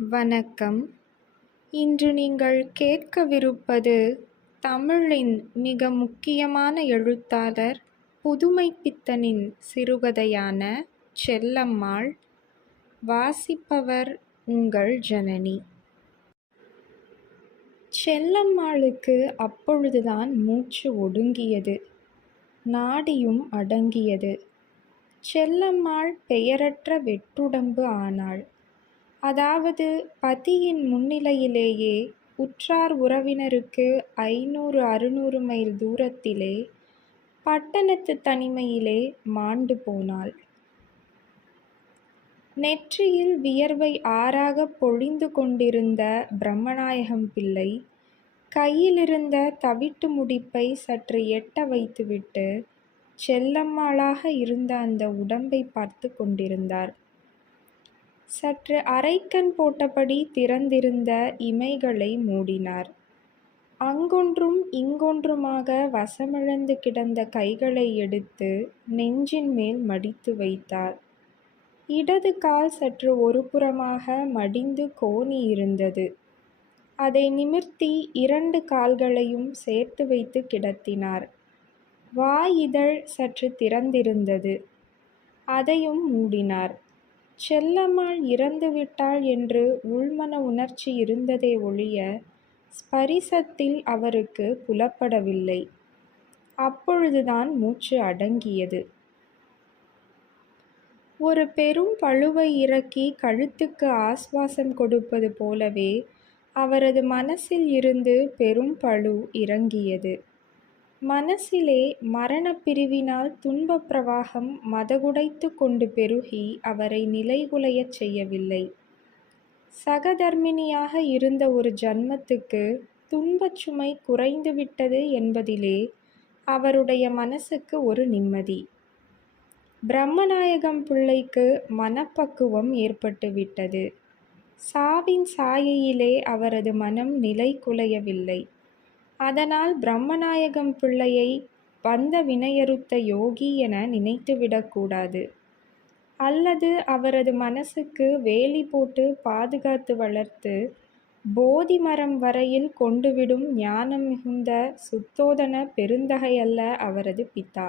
வணக்கம். இன்று நீங்கள் கேட்கவிருப்பது தமிழின் மிக முக்கியமான எழுத்தாளர் புதுமைப்பித்தனின் சிறுகதையான செல்லம்மாள். வாசிப்பவர் உங்கள் ஜனனி. செல்லம்மாளுக்கு அப்பொழுதுதான் மூச்சு ஒடுங்கியது, நாடியும் அடங்கியது. செல்லம்மாள் பெயரற்ற வெற்றுடம்பு ஆனாள். அதாவது பதியின் முன்னிலையிலேயே உற்றார் உறவினருக்கு 500-600 மைல் தூரத்திலே, பட்டணத்து தனிமையிலே மாண்டு போனாள். நெற்றியில் வியர்வை ஆறாகப் பொழிந்து கொண்டிருந்த பிரம்மநாயகம் பிள்ளை கையிலிருந்த தவிட்டு முடிப்பை சற்று எட்ட வைத்துவிட்டு செல்லம்மாளாக இருந்த அந்த உடம்பை பார்த்து கொண்டிருந்தார். சற்று அரைக்கண் போட்டபடி திறந்திருந்த இமைகளை மூடினார். அங்கொன்றும் இங்கொன்றுமாக வசமிழந்து கிடந்த கைகளை எடுத்து நெஞ்சின் மேல் மடித்து வைத்தார். இடது கால் சற்று ஒரு புறமாக மடிந்து கோணி இருந்தது. அதை நிமிர்த்தி 2 கால்களையும் சேர்த்து வைத்து கிடத்தினார். வாயிதழ் சற்று திறந்திருந்தது. அதையும் மூடினார். செல்லம்மாள் இறந்துவிட்டாள் என்று உள்மன உணர்ச்சி இருந்ததே ஒழிய ஸ்பரிசத்தில் அவருக்கு புலப்படவில்லை. அப்பொழுதுதான் மூச்சு அடங்கியது. ஒரு பெரும் பளுவை இறக்கி கழுத்துக்கு ஆஸ்வாசம் கொடுப்பது போலவே அவரது மனசில் இருந்து பெரும் பளு இறங்கியது. மனசிலே மரணப் பிரிவினால் துன்பப் பிரவாகம் மதகுடைத்து கொண்டு பெருகி அவரை நிலைகுலையச் செய்யவில்லை. சகதர்மிணியாக இருந்த ஒரு ஜன்மத்துக்கு துன்பச் சுமை குறைந்துவிட்டது என்பதிலே அவருடைய மனசுக்கு ஒரு நிம்மதி. பிரம்மநாயகம் பிள்ளைக்கு மனப்பக்குவம் ஏற்பட்டுவிட்டது. சாவின் சாயையிலே அவரது மனம் நிலை குலையவில்லை. அதனால் பிரம்மநாயகம் பிள்ளையை வந்த வினையறுத்த யோகி என நினைத்துவிடக்கூடாது. அல்லது அவரது மனசுக்கு வேலி போட்டு பாதுகாத்து வளர்த்து போதி மரம் வரையில் கொண்டுவிடும் ஞானம் மிகுந்த சுத்தோதன பெருந்தகையல்ல அவரது பிதா.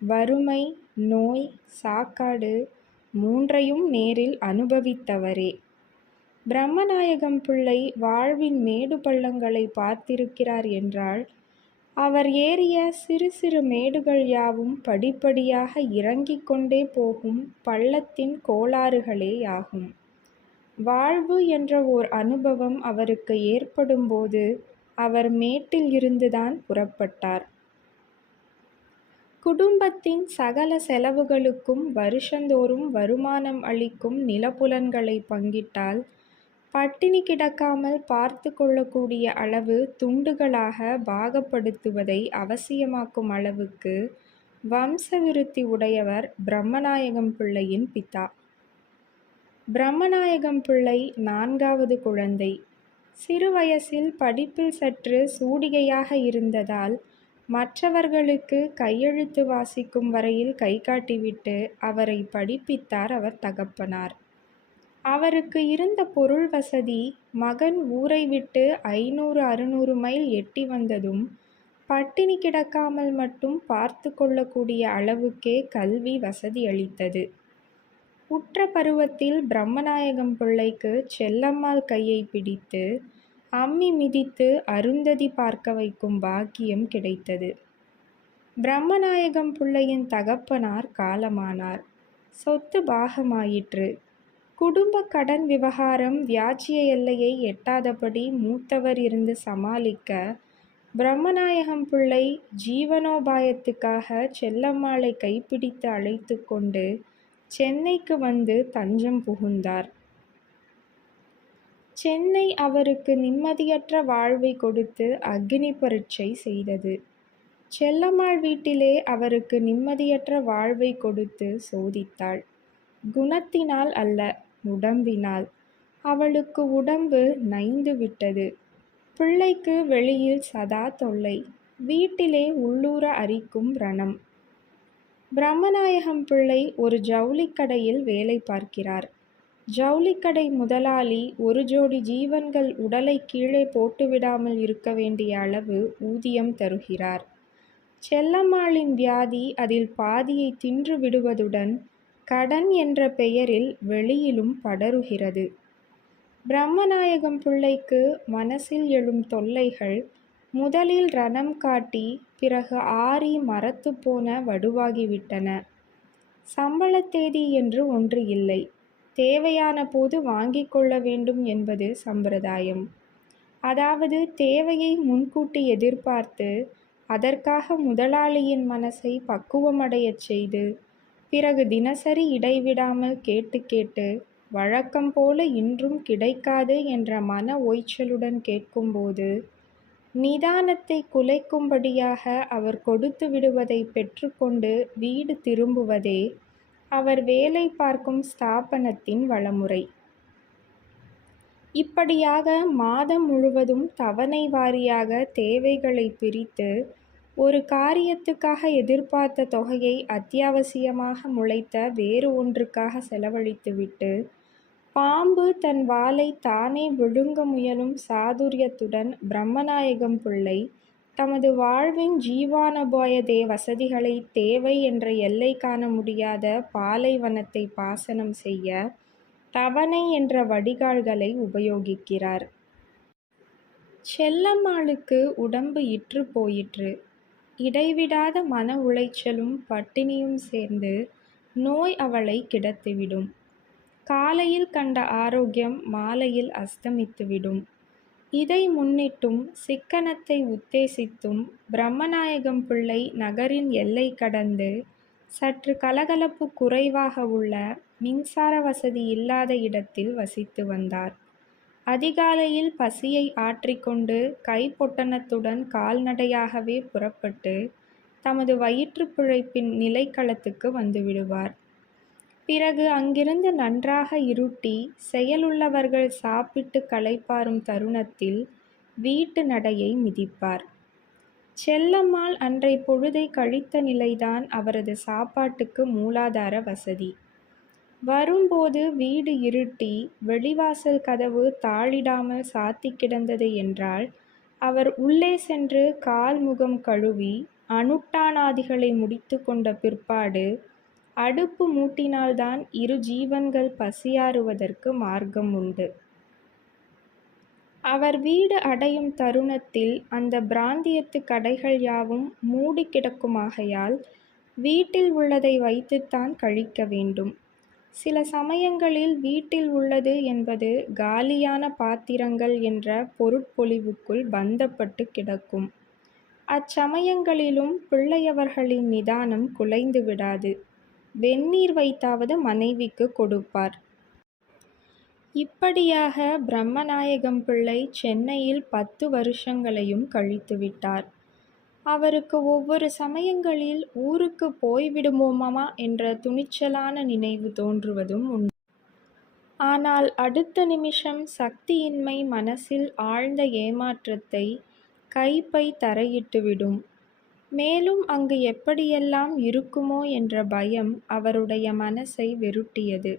வறுமை, நோய், சாக்காடு 3ஐயும் நேரில் அனுபவித்தவரே. பிரம்மநாயகம் பிள்ளை வாழ்வின் மேடு பள்ளங்களை பார்த்திருக்கிறார் என்றால் அவர் ஏறிய சிறு சிறு மேடுகள் யாவும் படிப்படியாக இறங்கிக் கொண்டே போகும் பள்ளத்தின் கோளாறுகளேயாகும். வாழ்வு என்ற ஓர் அனுபவம் அவருக்கு ஏற்படும்போது அவர் மேட்டில் இருந்துதான் புறப்பட்டார். குடும்பத்தின் சகல செலவுகளுக்கும் வருஷந்தோறும் வருமானம் அளிக்கும் நிலப்புலன்களை பங்கிட்டால் பட்டினி கிடக்காமல் பார்த்து கொள்ளக்கூடிய அளவு துண்டுகளாக பாகப்படுத்துவதை அவசியமாக்கும் அளவுக்கு வம்ச விருத்தி உடையவர் பிரம்மநாயகம் பிள்ளையின் பிதா. பிரம்மநாயகம் பிள்ளை 4வது குழந்தை. சிறு வயசில் படிப்பில் சற்று சூடிகையாக இருந்ததால் மற்றவர்களுக்கு கையெழுத்து வாசிக்கும் வரையில் கை காட்டிவிட்டு அவரை படிப்பித்தார் அவர் தகப்பனார். அவருக்கு இருந்த பொருள் வசதி மகன் ஊரை விட்டு 500-600 மைல் எட்டி வந்ததும் பட்டினி கிடக்காமல் மட்டும் பார்த்து கொள்ளக்கூடிய அளவுக்கே கல்வி வசதி அளித்தது. உற்ற பருவத்தில் பிரம்மநாயகம் பிள்ளைக்கு செல்லம்மாள் கையை பிடித்து அம்மி மிதித்து அருந்ததி பார்க்க வைக்கும் பாக்கியம் கிடைத்தது. பிரம்மநாயகம் பிள்ளையின் தகப்பனார் காலமானார். சொத்து பாகமாயிற்று. குடும்ப கடன் விவகாரம் வியாஜ்ய எல்லையை எட்டாதபடி மூத்தவர் இருந்து சமாளிக்க பிரம்மநாயகம் பிள்ளை ஜீவனோபாயத்துக்காக செல்லம்மாளை கைப்பிடித்து அழைத்து கொண்டு சென்னைக்கு வந்து தஞ்சம் புகுந்தார். சென்னை அவருக்கு நிம்மதியற்ற வாழ்வை கொடுத்து அக்னி பரீட்சை செய்தது. செல்லம்மாள் வீட்டிலே அவருக்கு நிம்மதியற்ற வாழ்வை கொடுத்து சோதித்தாள். குணத்தினால் அல்ல, உடம்பினால். அவளுக்கு உடம்பு நைந்து விட்டது. பிள்ளைக்கு வெளியில் சதா தொல்லை, வீட்டிலே உள்ளூர அரிக்கும் ரணம். பிரம்மநாயகம் பிள்ளை ஒரு ஜவுளிக்கடையில் வேலை பார்க்கிறார். ஜவுளிக்கடை முதலாளி ஒரு ஜோடி ஜீவன்கள் உடலை கீழே போட்டுவிடாமல் இருக்க வேண்டிய அளவு ஊதியம் தருகிறார். செல்லம்மாளின் வியாதி அதில் பாதியை தின்று விடுவதுடன் கடன் என்ற பெயரில் வெளியிலும் படருகிறது. பிரம்மநாயகம் பிள்ளைக்கு மனசில் எழும் தொல்லைகள் முதலில் ரணம் காட்டி பிறகு ஆறி மரத்துப்போன வடுவாகிவிட்டன. சம்பளத் தேதி என்று ஒன்று இல்லை. தேவையான போது வாங்கிக் கொள்ள வேண்டும் என்பது சம்பிரதாயம். அதாவது தேவையை முன்கூட்டி எதிர்பார்த்து அதற்காக முதலாளியின் மனசை பக்குவமடையச் செய்து பிறகு தினசரி இடைவிடாமல் கேட்டு கேட்டு வழக்கம் போல இன்றும் கிடைக்காது என்ற மன ஓய்ச்சலுடன் கேட்கும்போது நிதானத்தை குலைக்கும்படியாக அவர் கொடுத்து விடுவதை பெற்றுக்கொண்டு வீடு திரும்புவதே அவர் வேலை பார்க்கும் ஸ்தாபனத்தின் வளமுறை. இப்படியாக மாதம் முழுவதும் தவணை வாரியாக தேவைகளை பிரித்து ஒரு காரியத்துக்காக எதிர்பார்த்த தொகையை அத்தியாவசியமாக முளைத்த வேறு ஒன்றுக்காக செலவழித்துவிட்டு பாம்பு தன் வாலை தானே விழுங்க முயலும் சாதுரியத்துடன் பிரம்மநாயகம் பிள்ளை தமது வாழ்வின் ஜீவானோபாய வசதிகளை தேவை என்ற எல்லை காண முடியாத பாலைவனத்தை பாசனம் செய்ய தவணை என்ற வடிகால்களை உபயோகிக்கிறார். செல்லம்மாளுக்கு உடம்பு இற்று போயிற்று. இடைவிடாத மன உளைச்சலும் பட்டினியும் சேர்ந்து நோய் அவளை கிடத்திவிடும். காலையில் கண்ட ஆரோக்கியம் மாலையில் அஸ்தமித்துவிடும். இதை முன்னிட்டும் சிக்கனத்தை உத்தேசித்தும் பிரம்மநாயகம் பிள்ளை நகரின் எல்லை கடந்து சற்று கலகலப்பு குறைவாக உள்ள மின்சார வசதி இல்லாத இடத்தில் வசித்து வந்தார். அதிகாலையில் பசியை ஆற்றிக்கொண்டு கைப்பொட்டணத்துடன் கால்நடையாகவே புறப்பட்டு தமது வயிற்று பிழைப்பின் நிலைக்களத்துக்கு வந்துவிடுவார். பிறகு அங்கிருந்து நன்றாக இருட்டி செயலுள்ளவர்கள் சாப்பிட்டு களைப்பாரும் தருணத்தில் வீட்டு நடையை மிதிப்பார். செல்லம்மாள் அன்றை பொழுதை கழித்த நிலைதான் அவரது சாப்பாட்டுக்கு மூலாதார வசதி. வரும்போது வீடு இருட்டி வெளிவாசல் கதவு தாளிடாமல் சாத்தி கிடந்தது என்றால் அவர் உள்ளே சென்று கால் முகம் கழுவி அனுட்டானாதிகளை முடித்து கொண்ட பிற்பாடு அடுப்பு மூட்டினால்தான் இரு ஜீவன்கள் பசியாறுவதற்கு மார்க்கம் உண்டு. அவர் வீடு அடையும் தருணத்தில் அந்த பிராந்தியத்து கடைகள் யாவும் மூடி கிடக்குமாகையால் வீட்டில் உள்ளதை வைத்துத்தான் கழிக்க வேண்டும். சில சமயங்களில் வீட்டில் உள்ளது என்பது காலியான பாத்திரங்கள் என்ற பொருட்பொழிவுக்குள் பந்தப்பட்டு கிடக்கும். அச்சமயங்களிலும் பிள்ளையவர்களின் நிதானம் குலைந்து விடாது. வெந்நீர் வைத்தாவது மனைவிக்கு கொடுப்பார். இப்படியாக பிரம்மநாயகம் பிள்ளை சென்னையில் 10 வருஷங்களையும் கழித்துவிட்டார். அவருக்கு ஒவ்வொரு சமயங்களில் ஊருக்கு போய்விடுவோமா என்ற துணிச்சலான நினைவு தோன்றுவதும் உண்டு. ஆனால் அடுத்த நிமிஷம் சக்தியின்மை மனசில் ஆழ்ந்த ஏமாற்றத்தை கைப்பை தரையிட்டுவிடும். மேலும் அங்கு எப்படியெல்லாம் இருக்குமோ என்ற பயம் அவருடைய மனசை வெருட்டியது.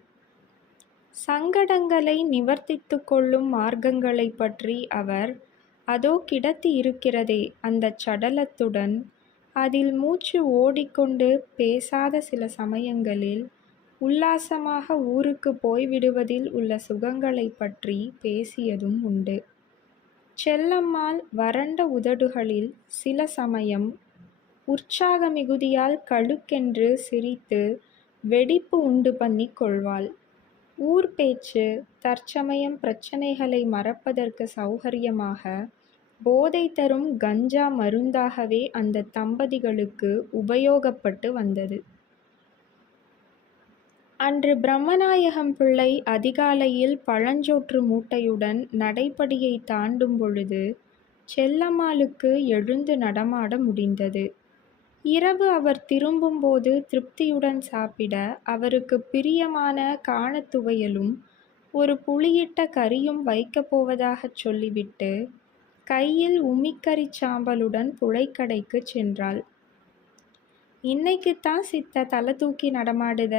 சங்கடங்களை நிவர்த்தித்து கொள்ளும் மார்க்கங்களை பற்றி அவர் அதோ கிடத்தி இருக்கிறதே அந்தச் சடலத்துடன் அதில் மூச்சு ஓடிக்கொண்டு பேசாத சில சமயங்களில் உல்லாசமாக ஊருக்கு போய்விடுவதில் உள்ள சுகங்களை பற்றி பேசியதும் உண்டு. செல்லம்மாள் வறண்ட உதடுகளில் சில சமயம் உற்சாக மிகுதியால் கழுக்கென்று சிரித்து வெடிப்பு உண்டு பண்ணி கொள்வாள். ஊர் பேச்சு தற்சமயம் பிரச்சனைகளை மறப்பதற்கு சௌகரியமாக போதை தரும் கஞ்சா மருந்தாகவே அந்த தம்பதிகளுக்கு உபயோகப்பட்டு வந்தது. அன்று பிரம்மநாயகம் பிள்ளை அதிகாலையில் பழஞ்சோற்று மூட்டையுடன் நடைப்படியை தாண்டும் பொழுது செல்லம்மாளுக்கு எழுந்து நடமாட முடிந்தது. இரவு அவர் திரும்பும்போது திருப்தியுடன் சாப்பிட அவருக்கு பிரியமான காணத்துவையலும் ஒரு புளியிட்ட கறியும் வைக்கப் போவதாகச் சொல்லிவிட்டு கையில் உமிக்கறி சாம்பலுடன் புழைக்கடைக்கு சென்றாள். இன்னைக்குத்தான் சித்த தலை தூக்கி நடமாடுத,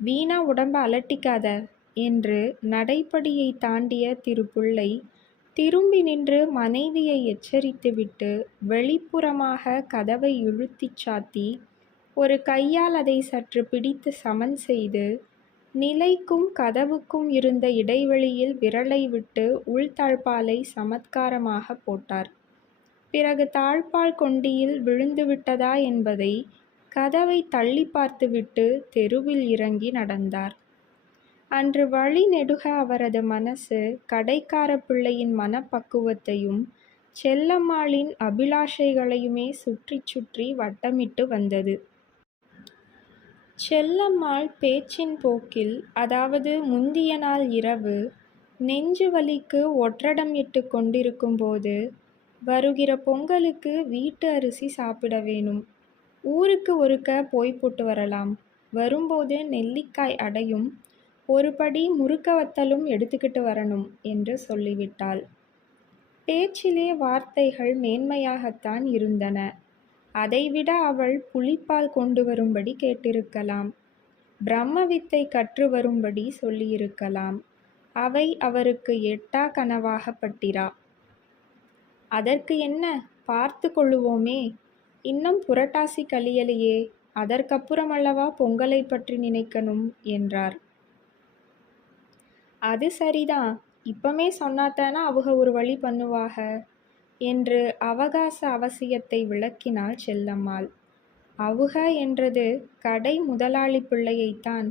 வீணா உடம்ப அலட்டிக்காத என்று நடைப்படியை தாண்டிய பிள்ளை திரும்பி நின்று மனைவியை எச்சரித்துவிட்டு வெளிப்புறமாக கதவை இழுத்திச் சாத்தி ஒரு கையால் அதை சற்று பிடித்து சமன் செய்து நிலைக்கும் கதவுக்கும் இருந்த இடைவெளியில் விரலை விட்டு உள்தாழ்பாலை சமத்காரமாக போட்டார். பிறகு தாழ்பால் கொண்டியில் விழுந்துவிட்டதா என்பதை கதவை தள்ளி பார்த்துவிட்டு தெருவில் இறங்கி நடந்தார். அன்று வழி நெடுக அவரது மனசு கடைக்கார பிள்ளையின் மனப்பக்குவத்தையும் செல்லம்மாளின் அபிலாஷைகளையுமே சுற்றி சுற்றி வட்டமிட்டு வந்தது. செல்லம்மாள் பேச்சின் போக்கில், அதாவது முந்திய நாள் இரவு நெஞ்சு வலிக்கு ஒற்றடம் இட்டு கொண்டிருக்கும்போது, வருகிற பொங்கலுக்கு வீட்டு அரிசி சாப்பிட வேணும், ஊருக்கு ஒருக்க போய் போட்டு வரலாம், வரும்போது நெல்லிக்காய் அடையும் ஒரு படி முறுக்க வத்தலும் எடுத்துக்கிட்டு வரணும் என்று சொல்லிவிட்டாள். பேச்சிலே வார்த்தைகள் மேன்மையாகத்தான் இருந்தன. அதைவிட அவள் புளிப்பால் கொண்டு வரும்படி கேட்டிருக்கலாம், பிரம்ம வித்தை கற்று வரும்படி சொல்லியிருக்கலாம். அவை அவருக்கு எட்டா கனவாக பட்டிரா. அதற்கு என்ன, பார்த்து கொள்ளுவோமே, இன்னும் புரட்டாசி கழியலையே, அதற்கப்புறமல்லவா பொங்கலை பற்றி நினைக்கணும் என்றார். அது சரிதான், இப்பமே சொன்னாத்தானே அவுக ஒரு வழி பண்ணுவாக என்று அவகாச அவசியத்தை விளக்கினாள் செல்லம்மாள். அவுக என்றது கடை முதலாளி பிள்ளையைத்தான்.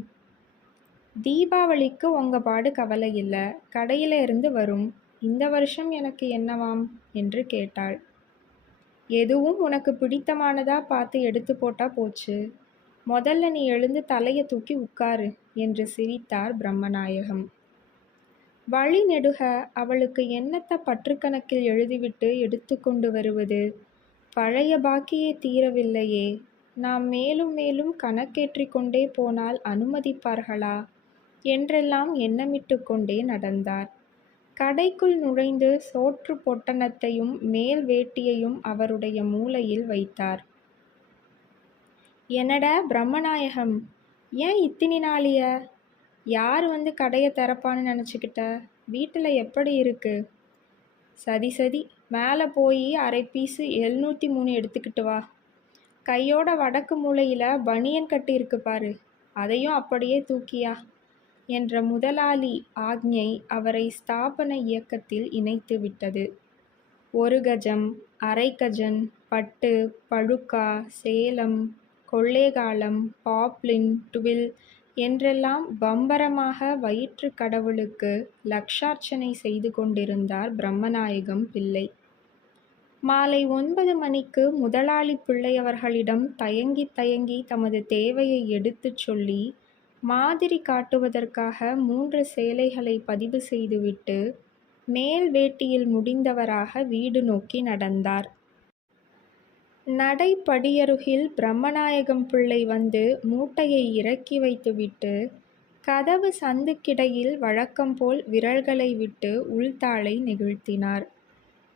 தீபாவளிக்கு உங்க பாடு கவலை இல்ல, கடையில இருந்து வரும், இந்த வருஷம் எனக்கு என்னவாம் என்று கேட்டாள். எதுவும் உனக்கு பிடித்தமானதா பார்த்து எடுத்து போட்டா போச்சு, முதல்ல நீ எழுந்து தலையை தூக்கி உட்காரு என்று சிரித்தார் பிரம்மநாயகம். வழி நெடுக அவளுக்கு என்னத்த பற்றுக்கணக்கில் எழுதிவிட்டு எடுத்து கொண்டு வருவது, பழைய பாக்கியே தீரவில்லையே, நாம் மேலும் மேலும் கணக்கேற்றி கொண்டே போனால் அனுமதிப்பார்களா என்றெல்லாம் எண்ணமிட்டு கொண்டே நடந்தார். கடைக்குள் நுழைந்து சோற்று பொட்டணத்தையும் மேல் வேட்டியையும் அவருடைய மூலையில் வைத்தார். என்னடா பிரம்மநாயகம், ஏன் இத்தினி நாளிய? யார் வந்து கடையை திறப்பான்னு நினச்சிக்கிட்ட? வீட்டில் எப்படி இருக்கு? சதி சதி, மேலே போய் அரை பீஸு 703 எடுத்துக்கிட்டு வா. கையோட வடக்கு மூலையில் பனியன் கட்டி இருக்கு பாரு, அதையும் அப்படியே தூக்கியா என்ற முதலாளி ஆக்ஞை அவரை ஸ்தாபன இயக்கத்தில் இணைத்து விட்டது. 1 கஜம், அரை கஜன், பட்டு, பழுக்கா, சேலம், கொள்ளேகாலம், பாப்லின், டுவில் என்றெல்லாம் பம்பரமாக வயிற்று கடவுளுக்கு லக்ஷார்ச்சனை செய்து கொண்டிருந்தார் பிரம்மநாயகம் பிள்ளை. மாலை 9 மணிக்கு முதலாளி பிள்ளையவர்களிடம் தயங்கி தயங்கி தமது தேவையை எடுத்துச் சொல்லி மாதிரி காட்டுவதற்காக 3 சேலைகளை பதிவு செய்துவிட்டு மேல் வேட்டியில் முடிந்தவராக வீடு நோக்கி நடந்தார். நடைப்படியருகில் பிரம்மநாயகம் பிள்ளை வந்து மூட்டையை இறக்கி வைத்துவிட்டு கதவு சந்துக்கிடையில் வழக்கம்போல் விரல்களை விட்டு உள்தாளை நெகிழ்த்தினார்.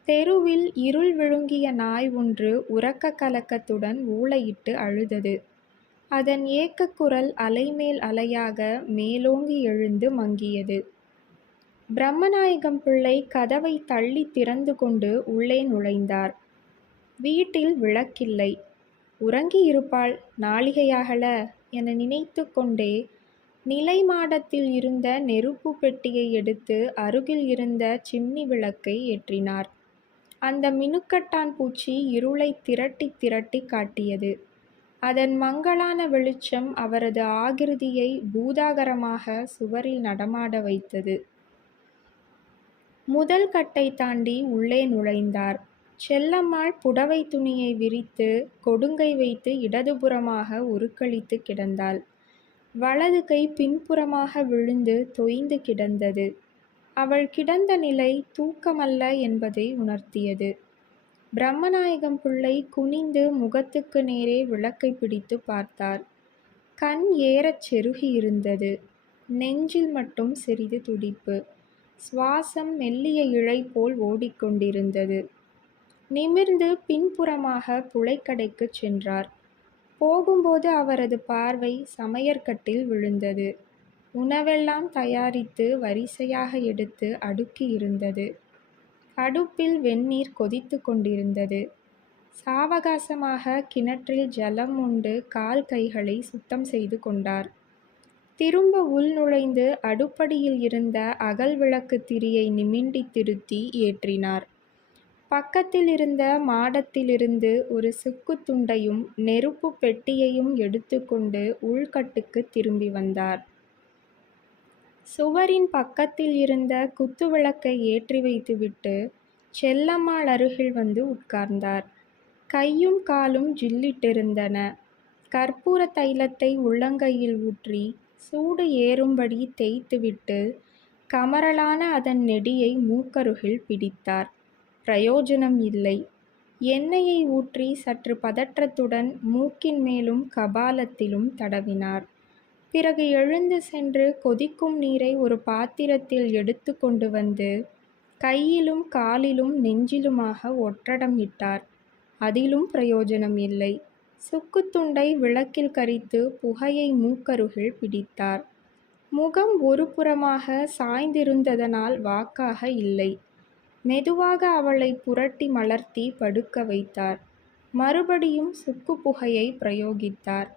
தெருவில் இருள் விழுங்கிய நாய் ஒன்று உரக்க கலக்கத்துடன் ஊளையிட்டு அழுதது. அதன் ஏக்கக்குரல் அலைமேல் அலையாக மேலோங்கி எழுந்து மங்கியது. பிரம்மநாயகம் பிள்ளை கதவை தள்ளி திறந்து கொண்டு உள்ளே நுழைந்தார். வீட்டில் விளக்கில்லை. உறங்கி இருப்பாள், நாளிகையாகல என நினைத்து கொண்டே நிலை மாடத்தில் இருந்த நெருப்பு பெட்டியை எடுத்து அருகில் இருந்த சிம்னி விளக்கை ஏற்றினார். அந்த மினுக்கட்டான் பூச்சி இருளை திரட்டி திரட்டி காட்டியது. அதன் மங்கலான வெளிச்சம் அவரது ஆகிருதியை பூதாகரமாக சுவரில் நடமாட வைத்தது. முதல் கட்டை தாண்டி உள்ளே நுழைந்தார். செல்லம்மாள் புடவை துணியை விரித்து கொடுங்கை வைத்து இடதுபுறமாக உருக்களித்து கிடந்தாள். வலது கை பின்புறமாக விழுந்து தொய்ந்து கிடந்தது. அவள் கிடந்த நிலை தூக்கமல்ல என்பதை உணர்த்தியது. பிரம்மநாயகம் பிள்ளை குனிந்து முகத்துக்கு நேரே விளக்கை பிடித்து பார்த்தார். கண் ஏறச் செருகி இருந்தது. நெஞ்சில் மட்டும் சிறிது துடிப்பு. சுவாசம் மெல்லிய இழை போல் ஓடிக்கொண்டிருந்தது. நிமிர்ந்து பின்புறமாக புழைக்கடைக்குச் சென்றார். போகும்போது அவரது பார்வை சமையற்கட்டில் விழுந்தது. உணவெல்லாம் தயாரித்து வரிசையாக எடுத்து அடுக்கி இருந்தது. அடுப்பில் வெந்நீர் கொதித்து கொண்டிருந்தது. சாவகாசமாக கிணற்றில் ஜலம் உண்டு கால் கைகளை சுத்தம் செய்து கொண்டார். திரும்ப உள் நுழைந்து அடுப்படியில் இருந்த அகல் விளக்கு திரியை நிமிண்டி திருத்தி ஏற்றினார். பக்கத்தில் இருந்த மாடத்திலிருந்து ஒரு சுக்குத் துண்டையும் நெருப்பு பெட்டியையும் எடுத்துக்கொண்டு உள்கட்டுக்கு திரும்பி வந்தார். சுவரின் பக்கத்தில் இருந்த குத்துவிளக்கை ஏற்றி வைத்துவிட்டு செல்லம்மாள் அருகில் வந்து உட்கார்ந்தார். கையும் காலும் ஜில்லிட்டிருந்தன. கற்பூர தைலத்தை உள்ளங்கையில் ஊற்றி சூடு ஏறும்படி தேய்த்துவிட்டு கமறலான அதன் நெடியை மூக்கருகில் பிடித்தார். பிரயோஜனம் இல்லை. எண்ணெயை ஊற்றி சற்று பதற்றத்துடன் மூக்கின் மேலும் கபாலத்திலும் தடவினார். பிறகு எழுந்து சென்று கொதிக்கும் நீரை ஒரு பாத்திரத்தில் எடுத்து கொண்டு வந்து கையிலும் காலிலும் நெஞ்சிலுமாக ஒற்றடம் இட்டார். அதிலும் பிரயோஜனம் இல்லை. சுக்குத்துண்டை விளக்கில் கரித்து புகையை மூக்கருகில் பிடித்தார். முகம் ஒரு புறமாக சாய்ந்திருந்ததனால் வாக்காக இல்லை. மெதுவாக அவளை புரட்டி மலர்த்தி படுக்க வைத்தார். மறுபடியும் சுக்கு புகையை பிரயோகித்தார்.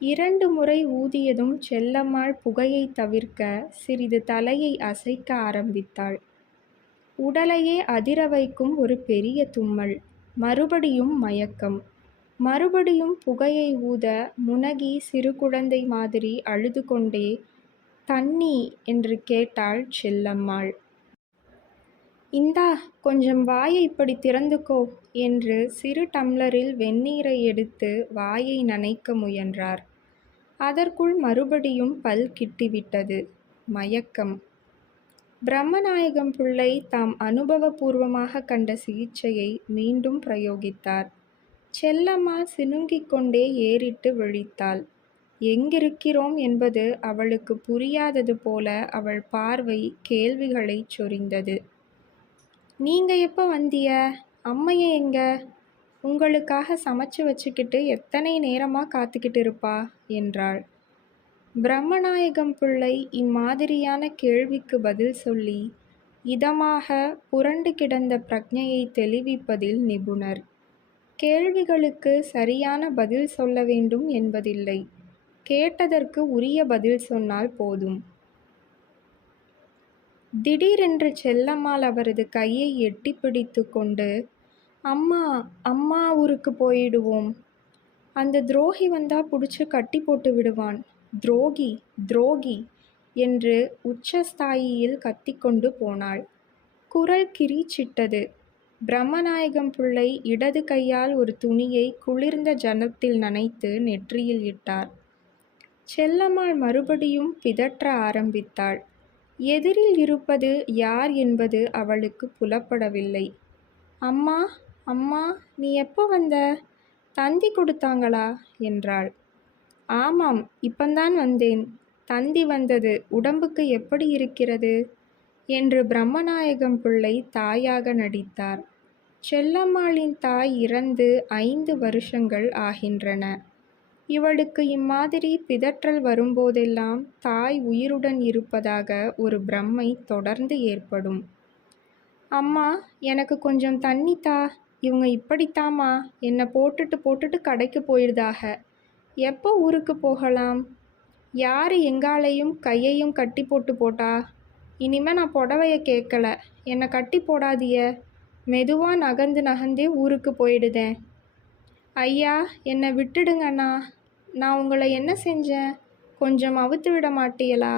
2 முறை ஊதியதும் செல்லம்மாள் புகையை தவிர்க்க சிறிது தலையை அசைக்க ஆரம்பித்தாள். உடலையே அதிர வைக்கும் ஒரு பெரிய தும்மல். மறுபடியும் மயக்கம். மறுபடியும் புகையை ஊத முனகி சிறு குழந்தை மாதிரி அழுது கொண்டே தண்ணி என்று கேட்டாள் செல்லம்மாள். இந்தா கொஞ்சம் வாயை இப்படி திறந்துக்கோ என்று சிறு டம்ளரில் வெந்நீரை எடுத்து வாயை நனைக்க முயன்றார். அதற்குள் மறுபடியும் பல் கிட்டிவிட்டது. மயக்கம். பிரம்மநாயகம் பிள்ளை தாம் அனுபவபூர்வமாக கண்ட சிகிச்சையை மீண்டும் பிரயோகித்தார். செல்லம்மா சினுங்கிக் கொண்டே ஏறிட்டு விழித்தாள். எங்கிருக்கிறோம் என்பது அவளுக்கு புரியாதது போல அவள் பார்வை கேள்விகளைச் சொரிந்தது. நீங்க எப்போ வந்திய? அம்மைய எங்க? உங்களுக்காக சமைச்சு வச்சுக்கிட்டு எத்தனை நேரமா காத்துக்கிட்டு இருப்பா என்றாள். பிரம்மநாயகம் பிள்ளை இம்மாதிரியான கேள்விக்கு பதில் சொல்லி இதமாக புரண்டு கிடந்த பிரக்ஞையை தெளிவிப்பதில் நிபுணர். கேள்விகளுக்கு சரியான பதில் சொல்ல வேண்டும் என்பதில்லை. கேட்டதற்கு உரிய பதில் சொன்னால் போதும். திடீரென்று செல்லம்மாள் அவரது கையை எட்டி பிடித்து கொண்டு, அம்மா அம்மா ஊருக்கு போயிடுவோம். அந்த துரோகி வந்தா புடிச்சு கட்டி போட்டு விடுவான். துரோகி துரோகி என்று உச்சஸ்தாயியில் கத்திக்கொண்டு போனாள். குரல் கிரீச்சிட்டது. பிரம்மநாயகம் பிள்ளை இடது கையால் ஒரு துணியை குளிர்ந்த ஜலத்தில் நனைத்து நெற்றியில் இட்டார். செல்லம்மாள் மறுபடியும் பிதற்ற ஆரம்பித்தாள். எதிரில் இருப்பது யார் என்பது அவளுக்கு புலப்படவில்லை. அம்மா அம்மா நீ எப்போ வந்த? தந்தி கொடுத்தாங்களா என்றாள். ஆமாம், இப்பந்தான் வந்தேன். தந்தி வந்தது. உடம்புக்கு எப்படி இருக்கிறது என்று பிரம்மநாயகம் பிள்ளை தாயாக நடித்தார். செல்லம்மாளின் தாய் இறந்து 5 வருஷங்கள் ஆகின்றன. இவளுக்கு இம்மாதிரி பிதற்றல் வரும்போதெல்லாம் தாய் உயிருடன் இருப்பதாக ஒரு பிரம்மை தொடர்ந்து ஏற்படும். அம்மா எனக்கு கொஞ்சம் தண்ணி தா. இவங்க இப்படித்தாம்மா என்னை போட்டுட்டு கடைக்கு போயிடுதாக. எப்போ ஊருக்கு போகலாம்? யார் எங்காலையும் கையையும் கட்டி போட்டா? இனிமே நான் புடவைய கேட்கல. என்னை கட்டி போடாதிய. மெதுவா நகர்ந்தே ஊருக்கு போயிடுதேன். ஐயா என்னை விட்டுடுங்கண்ணா. நான் உங்களை என்ன செஞ்சேன்? கொஞ்சம் அவுத்து விட மாட்டியலா?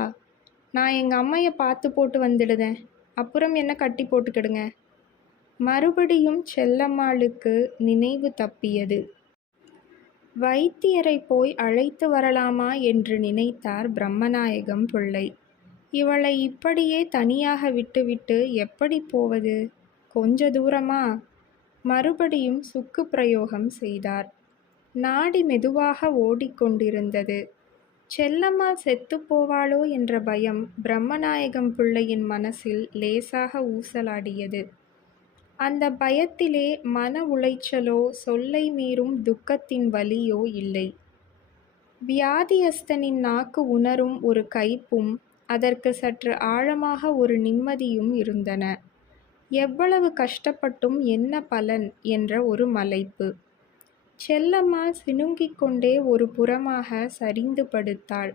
நான் எங்கள் அம்மையை பார்த்து போட்டு வந்துடுதேன். அப்புறம் என்ன கட்டி போட்டுக்கிடுங்க. மறுபடியும் செல்லம்மாளுக்கு நினைவு தப்பியது. வைத்தியரை போய் அழைத்து வரலாமா என்று நினைத்தார் பிரம்மநாயகம் பிள்ளை. இவளை இப்படியே தனியாக விட்டுவிட்டு எப்படி போவது? கொஞ்ச தூரமா? மறுபடியும் சுக்கு பிரயோகம் செய்தார். நாடி மெதுவாக ஓடிக்கொண்டிருந்தது. செல்லம்மாள் செத்துப்போவாளோ என்ற பயம் பிரம்மநாயகம் பிள்ளையின் மனசில் லேசாக ஊசலாடியது. அந்த பயத்திலே மன உளைச்சலோ சொல்லை மீறும் துக்கத்தின் வலியோ இல்லை. வியாதியஸ்தனின் நாக்கு உணரும் ஒரு கைப்பும் அதற்கு சற்று ஆழமாக ஒரு நிம்மதியும் இருந்தன. எவ்வளவு கஷ்டப்பட்டும் என்ன பலன் என்ற ஒரு மலைப்பு. செல்லம்மா சினுங்கிக் கொண்டே ஒரு புறமாக சரிந்து படுத்தாள்.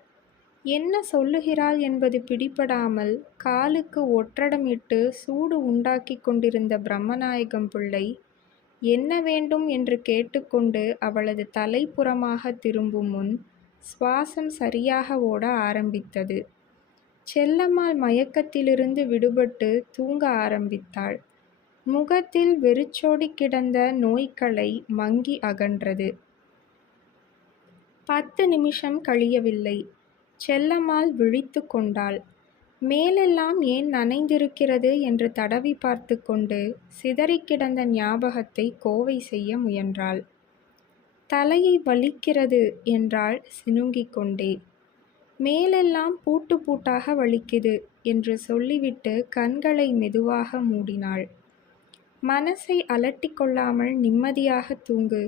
என்ன சொல்லுகிறாள் என்பது பிடிபடாமல் காலுக்கு ஒற்றடமிட்டு சூடு உண்டாக்கிக் கொண்டிருந்த பிரம்மநாயகம் பிள்ளை என்ன வேண்டும் என்று கேட்டுக்கொண்டு அவளது தலைப்புறமாக திரும்பும் முன் சுவாசம் சரியாக ஓட ஆரம்பித்தது. செல்லம்மாள் மயக்கத்திலிருந்து விடுபட்டு தூங்க ஆரம்பித்தாள். முகத்தில் வெறிச்சோடி கிடந்த நோய்களை மங்கி அகன்றது. 10 நிமிஷம் கழியவில்லை. செல்லம்மாள் விழித்து கொண்டாள். மேலெல்லாம் ஏன் நனைந்திருக்கிறது என்று தடவி பார்த்து கொண்டு சிதறிக்கிடந்த ஞாபகத்தை கோவை செய்ய முயன்றாள். தலையை வலிக்கிறது என்றாள் சினுங்கிக் கொண்டே. மேலெல்லாம் பூட்டு பூட்டாக வலிக்குது என்று சொல்லிவிட்டு கண்களை மெதுவாக மூடினாள். மனசை அலட்டிக் கொள்ளாமல் நிம்மதியாக தூங்கு,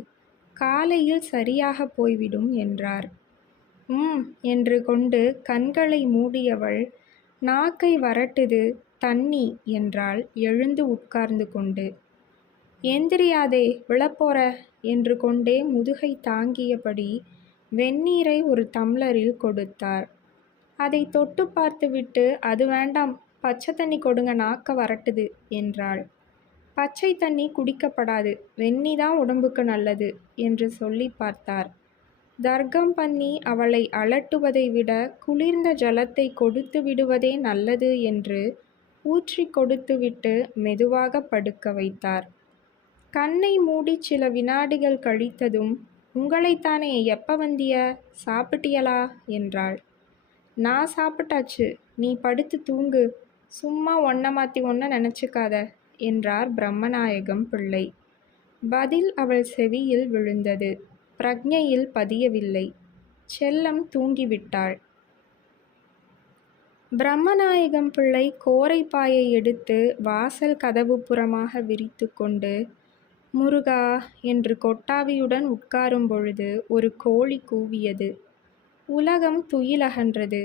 காலையில் சரியாக போய்விடும் என்றார். என்று கொண்டு கண்களை மூடியவள் நாக்கை வரட்டுது, தண்ணி என்றாள் எழுந்து உட்கார்ந்து கொண்டு. எந்திரியாதே, விழப்போற என்று கொண்டே முதுகை தாங்கியபடி வெந்நீரை ஒரு டம்ளரில் கொடுத்தார். அதை தொட்டு பார்த்துவிட்டு, அது வேண்டாம், பச்சை தண்ணி கொடுங்க, நாக்க வரட்டுது என்றாள். பச்சை தண்ணி குடிக்கப்படாது, வெந்நீதான் உடம்புக்கு நல்லது என்று சொல்லி பார்த்தார். தர்க்கம் பண்ணி அவளை அலட்டுவதை விட குளிர்ந்த ஜலத்தை கொடுத்து விடுவதே நல்லது என்று ஊற்றி கொடுத்துவிட்டு மெதுவாக படுக்க வைத்தார். கண்ணை மூடி சில வினாடிகள் கழித்ததும், உங்களைத்தானே, எப்ப வந்திய, சாப்பிட்டியலா என்றாள். நான் சாப்பிட்டாச்சு, நீ படுத்து தூங்கு, சும்மா ஒன்ன மாத்தி ஒன்ன நினச்சிக்காத என்றார் பிரம்மநாயகம் பிள்ளை. பதில் அவள் செவியில் விழுந்தது, பிரக்ஞையில் பதியவில்லை. செல்லம் தூங்கிவிட்டாள். பிரம்மநாயகம் பிள்ளை கோரைப்பாயை எடுத்து வாசல் கதவு புறமாக விரித்து கொண்டு முருகா என்று கொட்டாவியுடன் உட்காரும் பொழுது ஒரு கோழி கூவியது. உலகம் துயிலகன்றது.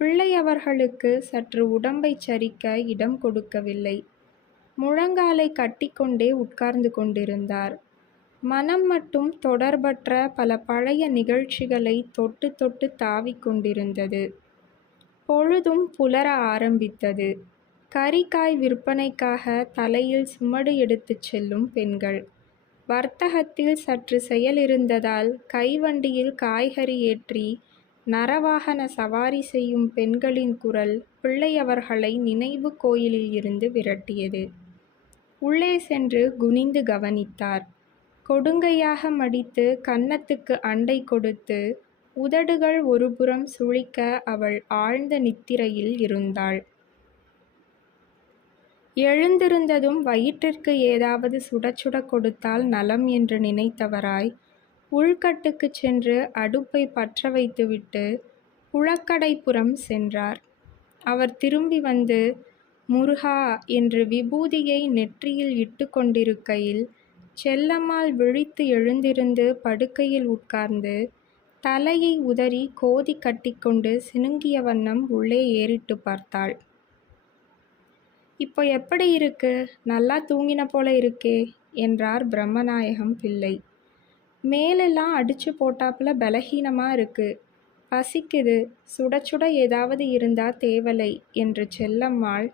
பிள்ளை அவர்களுக்கு சற்று உடம்பை சரிக்க இடம் கொடுக்கவில்லை. முழங்காலை கட்டிக்கொண்டே உட்கார்ந்து கொண்டிருந்தார். மனம் மட்டும் தொடர்பற்ற பல பழைய நிகழ்ச்சிகளை தொட்டு தொட்டு தாவிக் கொண்டிருந்தது. பொழுதும் புலர ஆரம்பித்தது. கறிக்காய் விற்பனைக்காக தலையில் சுமடு எடுத்துச் செல்லும் பெண்கள். வர்த்தகத்தில் சற்று செயல் இருந்ததால் கைவண்டியில் காய்கறி ஏற்றி நரவாகன சவாரி செய்யும் பெண்களின் குரல் பிள்ளை அவர்களை நினைவு கோயிலில் இருந்து விரட்டியது. உள்ளே சென்று குனிந்து கவனித்தார். கொடுங்கையாக மடித்து கன்னத்துக்கு அண்டை கொடுத்து உதடுகள் ஒருபுறம் சுழிக்க அவள் ஆழ்ந்த நித்திரையில் இருந்தாள். எழுந்திருந்ததும் வயிற்றிற்கு ஏதாவது சுட சுட கொடுத்தால் நலம் என்று நினைத்தவராய் உள்கட்டுக்குச் சென்று அடுப்பை பற்ற வைத்துவிட்டு புழக்கடைப்புறம் சென்றார். அவர் திரும்பி வந்து முருகா என்று விபூதியை நெற்றியில் இட்டு கொண்டிருக்கையில் செல்லம்மாள் விழித்து எழுந்திருந்து படுக்கையில் உட்கார்ந்து தலையை உதறி கோதி கட்டிக்கொண்டு சினுங்கிய வண்ணம் உள்ளே ஏறிட்டு பார்த்தாள். இப்போ எப்படி இருக்கு, நல்லா தூங்கின போல இருக்கே என்றார் பிரம்மநாயகம் பிள்ளை. மேலெல்லாம் அடிச்சு போட்டாப்புல பலகீனமா இருக்கு, பசிக்குது, சுட சுட ஏதாவது இருந்தா தேவலை என்று செல்லம்மாள்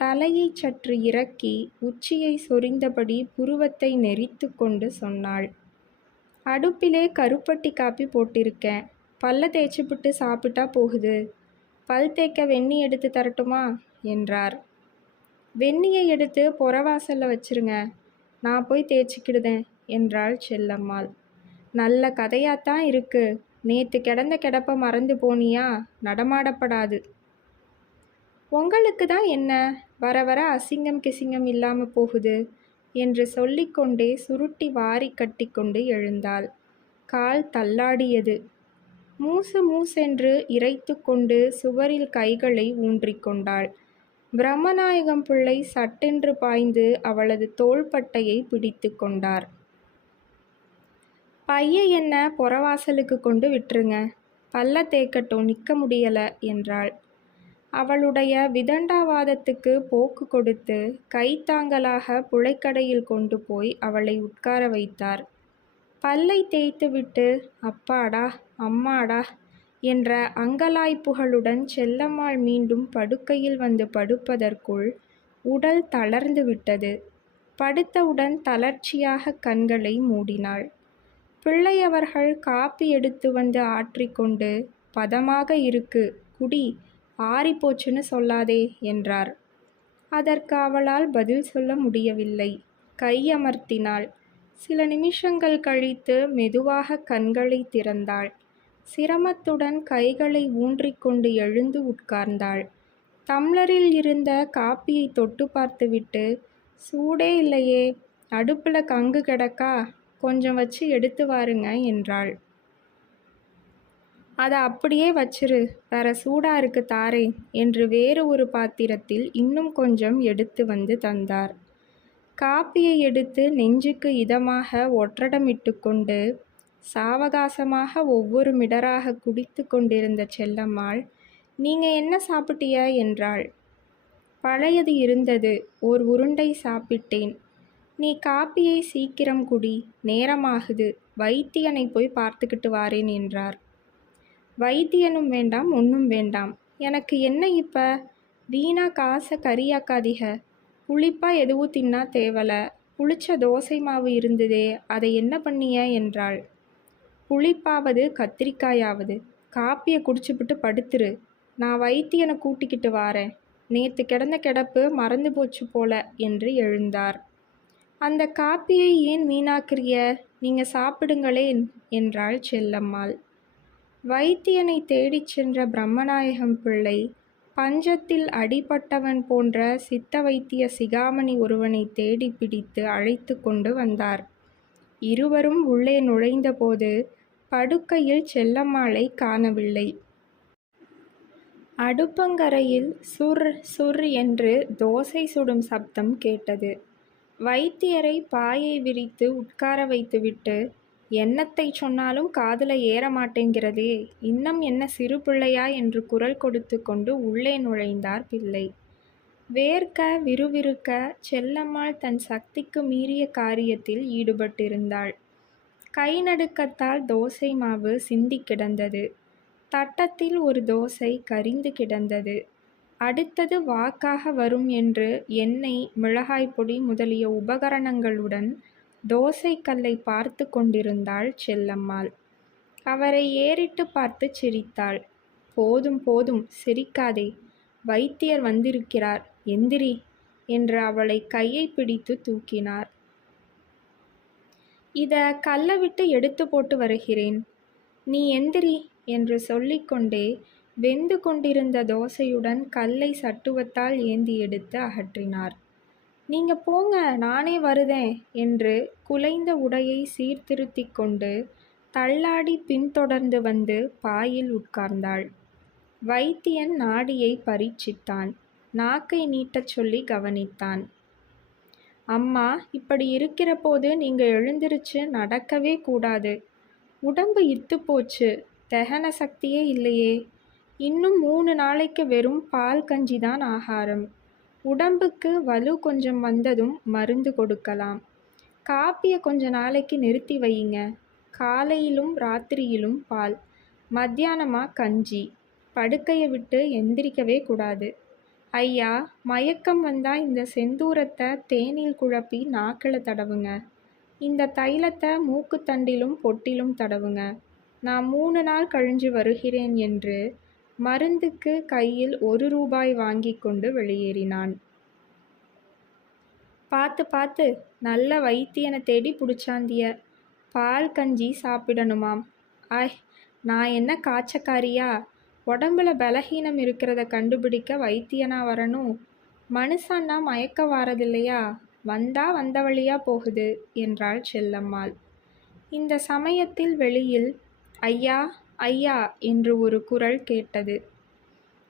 தலையை சற்று இறக்கி உச்சியை சொரிந்தபடி புருவத்தை நெறித்து கொண்டு சொன்னாள். அடுப்பிலே கருப்பட்டி காப்பி போட்டிருக்கேன், பல்ல தேய்ச்சிப்புட்டு சாப்பிட்டா போகுது, பல் தேய்க்க வெந்நி எடுத்து தரட்டுமா என்றார். வெந்நியை எடுத்து புறவாசல்ல வச்சிருங்க, நான் போய் தேய்ச்சிக்கிடுதேன் என்றாள் செல்லம்மாள். நல்ல கதையாத்தான் இருக்கு, நேத்து கிடந்த கிடப்ப மறந்து போனியா, நடமாடப்படாது. உங்களுக்கு தான் என்ன, வர வர அசிங்கம் கிசிங்கம் இல்லாம போகுது என்று சொல்லிக்கொண்டே சுருட்டி வாரி கட்டி கொண்டு எழுந்தாள். கால் தள்ளாடியது. மூசு மூசென்று இறைத்து கொண்டு சுவரில் கைகளை ஊன்றிக்கொண்டாள். பிரம்மநாயகம் பிள்ளை சட்டென்று பாய்ந்து அவளது தோள்பட்டையை பிடித்து கொண்டார். பைய என்ன புறவாசலுக்கு கொண்டு விட்டுருங்க, பல்ல தேக்கட்டும், நிற்க முடியல என்றாள். அவளுடைய விதண்டாவாதத்துக்கு போக்கு கொடுத்து கைத்தாங்கலாக புழைக்கடையில் கொண்டு போய் அவளை உட்கார வைத்தார். பல்லை தேய்த்துவிட்டு அப்பாடா அம்மாடா என்ற அங்கலாய்ப்புகளுடன் செல்லம்மாள் மீண்டும் படுக்கையில் வந்து படுப்பதற்குள் உடல் தளர்ந்து விட்டது. படுத்தவுடன் தளர்ச்சியாக கண்களை மூடினாள். பிள்ளையவர்கள் காப்பி எடுத்து வந்து ஆற்றிக்கொண்டு, பதமாக இருக்கு, குடி, ஆறிப்போச்சுன்னு சொல்லாதே என்றார். அதற்கு அவளால் பதில் சொல்ல முடியவில்லை. கையமர்த்தினாள். சில நிமிஷங்கள் கழித்து மெதுவாக கண்களை திறந்தாள். சிரமத்துடன் கைகளை ஊன்றிக்கொண்டு எழுந்து உட்கார்ந்தாள். டம்ளரில் இருந்த காப்பியை தொட்டு பார்த்துவிட்டு, சூடே இல்லையே, அடுப்புல கங்கு கிடக்கா, கொஞ்சம் வச்சு எடுத்து வாருங்க என்றாள். அதை அப்படியே வச்சிரு, வேற சூடா இருக்கு தாரேன் என்று வேறு ஒரு பாத்திரத்தில் இன்னும் கொஞ்சம் எடுத்து வந்து தந்தார். காப்பியை எடுத்து நெஞ்சுக்கு இதமாக ஒற்றடமிட்டு கொண்டு சாவகாசமாக ஒவ்வொரு மிடராக குடித்து கொண்டிருந்த செல்லம்மாள், நீங்க என்ன சாப்பிட்டிய என்றாள். பழையது இருந்தது, ஓர் உருண்டை சாப்பிட்டேன். நீ காப்பியை சீக்கிரம் குடி, நேரமாகுது, வைத்தியனை போய் பார்த்துக்கிட்டு வாரேன் என்றார். வைத்தியனும் வேண்டாம், ஒன்றும் வேண்டாம், எனக்கு என்ன இப்ப, வீணா காசை கரியாக்காதீக, புளிப்பா எதுவும் தின்னா தேவல, புளிச்ச தோசை மாவு இருந்ததே, அதை என்ன பண்ணிய என்றாள். புளிப்பாவது கத்திரிக்காயாவது, காப்பியை குடிச்சுப்பிட்டு படுத்துரு, நான் வைத்தியனை கூட்டிக்கிட்டு வாரேன், நேற்று கிடந்த கிடப்பு மறந்து போச்சு போல என்று எழுந்தார். அந்த காப்பியை ஏன் வீணாக்கிறிய, நீங்க சாப்பிடுங்களேன் என்றாள் செல்லம்மாள். வைத்தியனை தேடிச் சென்ற பிரம்மநாயகம் பிள்ளை பஞ்சத்தில் அடிபட்டவன் போன்ற சித்த வைத்திய சிகாமணி ஒருவனை தேடி பிடித்து அழைத்து கொண்டு வந்தார். இருவரும் உள்ளே நுழைந்தபோது படுக்கையில் செல்லம்மாளை காணவில்லை. அடுப்பங்கரையில் சுர் சுர் என்று தோசை சுடும் சப்தம் கேட்டது. வைத்தியரை பாயை விரித்து உட்கார வைத்துவிட்டு, என்னத்தை சொன்னாலும் காதுல ஏற மாட்டேங்கிறதே, இன்னும் என்ன சிறு பிள்ளையா என்று குரல் கொடுத்து கொண்டு உள்ளே நுழைந்தார் பிள்ளை. வேர்க்க விறுவிறுக்க செல்லம்மாள் தன் சக்திக்கு மீறிய காரியத்தில் ஈடுபட்டிருந்தாள். கை நடுக்கத்தால் தோசை மாவு சிந்தி கிடந்தது. தட்டத்தில் ஒரு தோசை கரிந்து கிடந்தது. அடுத்தது வாக்காக வரும் என்று எண்ணெய், மிளகாய்பொடி முதலிய உபகரணங்களுடன் தோசை கல்லை பார்த்து கொண்டிருந்தாள் செல்லம்மாள். அவரை ஏறிட்டு பார்த்து சிரித்தாள். போதும் போதும், சிரிக்காதே, வைத்தியர் வந்திருக்கிறார், எந்திரி என்று அவளை கையை பிடித்து தூக்கினார். இத கல்லை விட்டு எடுத்து போட்டு வருகிறேன், நீ எந்திரி என்று சொல்லிக்கொண்டே வெந்து கொண்டிருந்த தோசையுடன் கல்லை சட்டுவத்தால் ஏந்தி எடுத்து அகற்றினார். நீங்க போங்க, நானே வருதேன் என்று குலைந்த உடையை சீர்திருத்தி கொண்டு தள்ளாடி பின்தொடர்ந்து வந்து பாயில் உட்கார்ந்தாள். வைத்தியன் நாடியை பரீட்சித்தான். நாக்கை நீட்டச் சொல்லி கவனித்தான். அம்மா, இப்படி இருக்கிற போது நீங்க எழுந்திருச்சு நடக்கவே கூடாது. உடம்பு இத்து போச்சு, தகன சக்தியே இல்லையே. இன்னும் 3 நாளைக்கு வெறும் பால் கஞ்சிதான் ஆகாரம். உடம்புக்கு வலு கொஞ்சம் வந்ததும் மருந்து கொடுக்கலாம். காப்பியை கொஞ்ச நாளைக்கு நிறுத்தி வையுங்க. காலையிலும் ராத்திரியிலும் பால், மத்தியானமா கஞ்சி. படுக்கையை விட்டு எந்திரிக்கவே கூடாது. ஐயா, மயக்கம் வந்தா இந்த செந்தூரத்தை தேனில் குழப்பி நாக்கில் தடவுங்க. இந்த தைலத்தை மூக்குத்தண்டிலும் பொட்டிலும் தடவுங்க. நான் 3 நாள் கழிஞ்சு வருகிறேன் என்று மருந்துக்கு கையில் 1 ரூபாய் வாங்கி கொண்டு வெளியேறினான். பார்த்து பார்த்து நல்ல வைத்தியனை தேடி பிடிச்சாந்திய. பால் கஞ்சி சாப்பிடணுமாம். ஆய், நான் என்ன காய்ச்சக்காரியா? உடம்புல பலகீனம் இருக்கிறத கண்டுபிடிக்க வைத்தியனா வரணும்? மனுஷன்னா மயக்க வாரதில்லையா? வந்தா வந்த வழியா போகுது என்றாள் செல்லம்மாள். இந்த சமயத்தில் வெளியில் ஐயா ஐயா என்று ஒரு குரல் கேட்டது.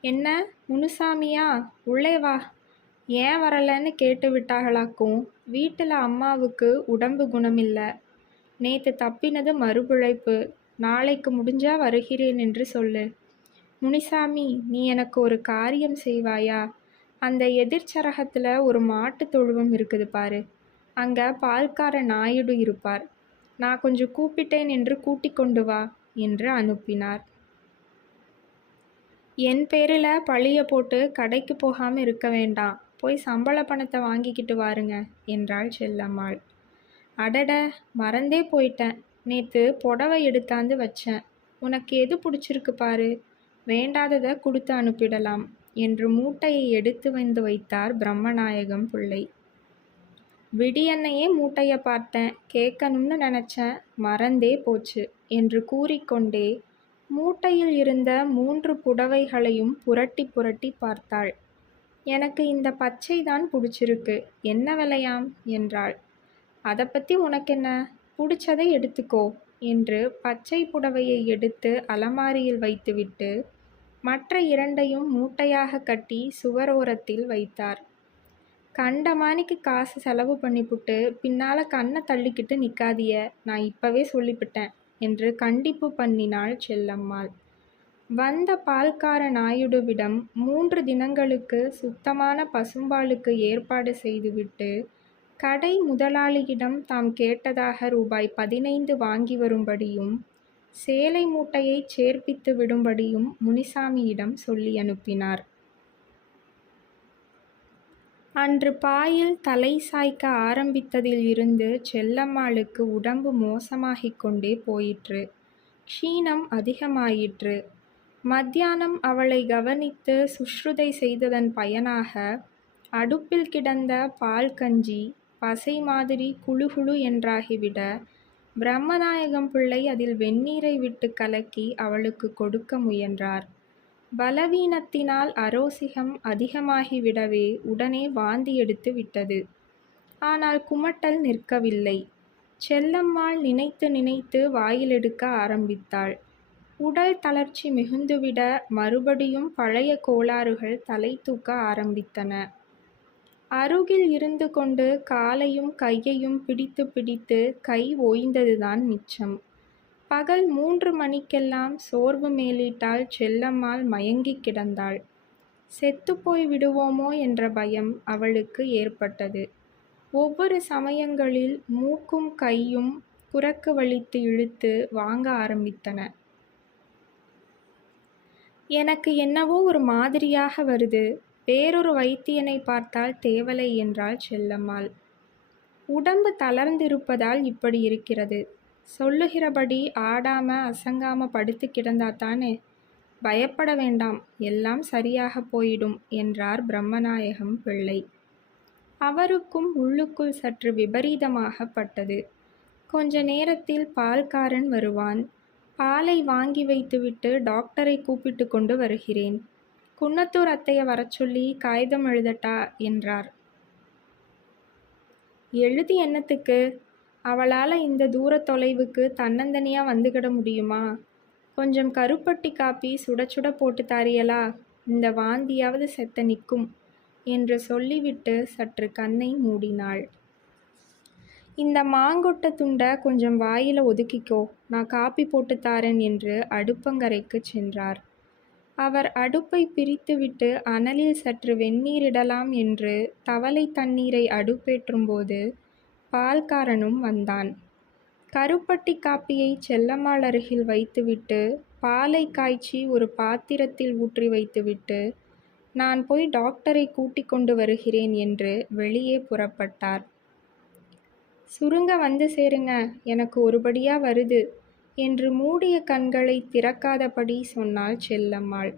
என்ன முனுசாமியா, உள்ளே வா. ஏன் வரலன்னு கேட்டு விட்டாகளாக்கும். வீட்டில் அம்மாவுக்கு உடம்பு குணமில்லை. நேத்து தப்பினது மறுபிழைப்பு. நாளைக்கு முடிஞ்சா வருகிறேன் என்று சொல்லு. முனிசாமி, நீ எனக்கு ஒரு காரியம் செய்வாயா? அந்த எதிர்ச்சரகத்துல ஒரு மாட்டு தொழுவம் இருக்குது பாரு. அங்க பால்கார நாயுடு இருப்பார். நான் கொஞ்சம் கூப்பிட்டேன் என்று கூட்டிக் கொண்டு வா என்று அனுப்பினார். என் பேரில் பழிய போட்டு கடைக்கு போகாமல் இருக்க வேண்டாம். போய் சம்பள பணத்தை வாங்கிக்கிட்டு வாருங்க என்றாள் செல்லம்மாள். அடட, மறந்தே போயிட்டேன். நேற்று புடவை எடுத்தாந்து வச்சேன். உனக்கு எது பிடிச்சிருக்கு பாரு, வேண்டாததை கொடுத்து அனுப்பிடலாம் என்று மூட்டையை எடுத்து வந்து வைத்தார் பிரம்மநாயகம் பிள்ளை. விடியன்னையே மூட்டையை பார்த்தேன், கேட்கணும்னு நினச்சேன், மறந்தே போச்சு என்று கூறிக்கொண்டே மூட்டையில் இருந்த 3 புடவைகளையும் புரட்டி புரட்டி பார்த்தாள். எனக்கு இந்த பச்சை தான் பிடிச்சிருக்கு, என்ன விலையாம் என்றாள். அதை பற்றி உனக்கென்ன, பிடிச்சதை எடுத்துக்கோ என்று பச்சை புடவையை எடுத்து அலமாரியில் வைத்துவிட்டு மற்ற 2ஐயும் மூட்டையாக கட்டி சுவரோரத்தில் வைத்தார். கண்டமானிக்கு காசு செலவு பண்ணிப்புட்டு பின்னால் கண்ணை தள்ளிக்கிட்டு நிற்காதிய, நான் இப்பவே சொல்லிவிட்டேன் என்று கண்டிப்பு பண்ணினாள் செல்லம்மாள். வந்த பால்கார நாயுடுவிடம் 3 தினங்களுக்கு சுத்தமான பசும்பாலுக்கு ஏற்பாடு செய்துவிட்டு கடை முதலாளியிடம் தாம் கேட்டதாக ரூபாய் 15 வாங்கி வரும்படியும் சேலை மூட்டையை சேர்ப்பித்து விடும்படியும் முனிசாமியிடம் சொல்லி அனுப்பினார். அன்று பாயில் தலை சாய்க்க ஆரம்பித்ததில் இருந்து செல்லம்மாளுக்கு உடம்பு மோசமாகிக் கொண்டே போயிற்று. க்ஷீணம் அதிகமாயிற்று. மத்தியானம் அவளை கவனித்து சுஷ்ருதை செய்ததன் பயனாக அடுப்பில் கிடந்த பால் கஞ்சி பசை மாதிரி குழுகுழு என்றாகிவிட பிரம்மநாயகம் பிள்ளை அதில் வெந்நீரை விட்டு கலக்கி அவளுக்கு கொடுக்க முயன்றார். பலவீனத்தினால் அரோசிகம் அதிகமாகிவிடவே உடனே வாந்தி எடுத்து விட்டது. ஆனால் குமட்டல் நிற்கவில்லை. செல்லம்மாள் நினைத்து நினைத்து வாயிலெடுக்க ஆரம்பித்தாள். உடல் தளர்ச்சி மிகுந்துவிட மறுபடியும் பழைய கோளாறுகள் தலை தூக்க ஆரம்பித்தன. அருகில் இருந்து கொண்டு காலையும் கையையும் பிடித்து பிடித்து கை ஓய்ந்ததுதான் மிச்சம். பகல் 3 மணிக்கெல்லாம் சோர்வு மேலிட்டால் செல்லம்மாள் மயங்கி கிடந்தாள். செத்துப்போய் விடுவோமோ என்ற பயம் அவளுக்கு ஏற்பட்டது. ஒவ்வொரு சமயங்களில் மூக்கும் கையும் குரக்கு வலித்து இழுத்து வாங்க ஆரம்பித்தன. எனக்கு என்னவோ ஒரு மாதிரியாக வருது, வேறொரு வைத்தியனை பார்த்தால் தேவலை என்றாள் செல்லம்மாள். உடம்பு தளர்ந்திருப்பதால் இப்படி இருக்கிறது. சொல்லுகிறபடி ஆடாம அசங்காம படுத்து கிடந்தாத்தானே. பயப்பட வேண்டாம், எல்லாம் சரியாக போயிடும் என்றார் பிரம்மநாயகம் பிள்ளை. அவருக்கும் உள்ளுக்குள் சற்று விபரீதமாக பட்டது. கொஞ்ச நேரத்தில் பால்காரன் வருவான். பாலை வாங்கி வைத்துவிட்டு டாக்டரை கூப்பிட்டு கொண்டு வருகிறேன். குன்னத்தூர் அத்தையை வரச்சொல்லி காகிதம் எழுதட்டா என்றார். எழுதி என்னத்துக்கு? அவளால் இந்த தூர தொலைவுக்கு தன்னந்தனியாக வந்துக்கிட முடியுமா? கொஞ்சம் கருப்பட்டி காப்பி சுட சுட போட்டு தாரியலா? இந்த வாந்தியாவது செத்த நிற்கும் என்று சொல்லிவிட்டு சற்று கண்ணை மூடினாள். இந்த மாங்கொட்டை துண்டை கொஞ்சம் வாயில் ஒதுக்கிக்கோ, நான் காப்பி போட்டு தாரேன் என்று அடுப்பங்கரைக்கு சென்றார். அவர் அடுப்பை பிரித்துவிட்டு அனலில் சற்று வெந்நீரிடலாம் என்று தவளை தண்ணீரை அடுப்பேற்றும்போது பால்காரனும் வந்தான். கருப்பட்டி காப்பியை செல்லம்மாள் அருகில் வைத்துவிட்டு பாலை காய்ச்சி ஒரு பாத்திரத்தில் ஊற்றி வைத்துவிட்டு நான் போய் டாக்டரை கூட்டிக் கொண்டு வருகிறேன் என்று வெளியே புறப்பட்டார். சுருங்க வந்து சேருங்க, எனக்கு ஒருபடியா வருது என்று மூடிய கண்களை திறக்காதபடி சொன்னாள் செல்லம்மாள்.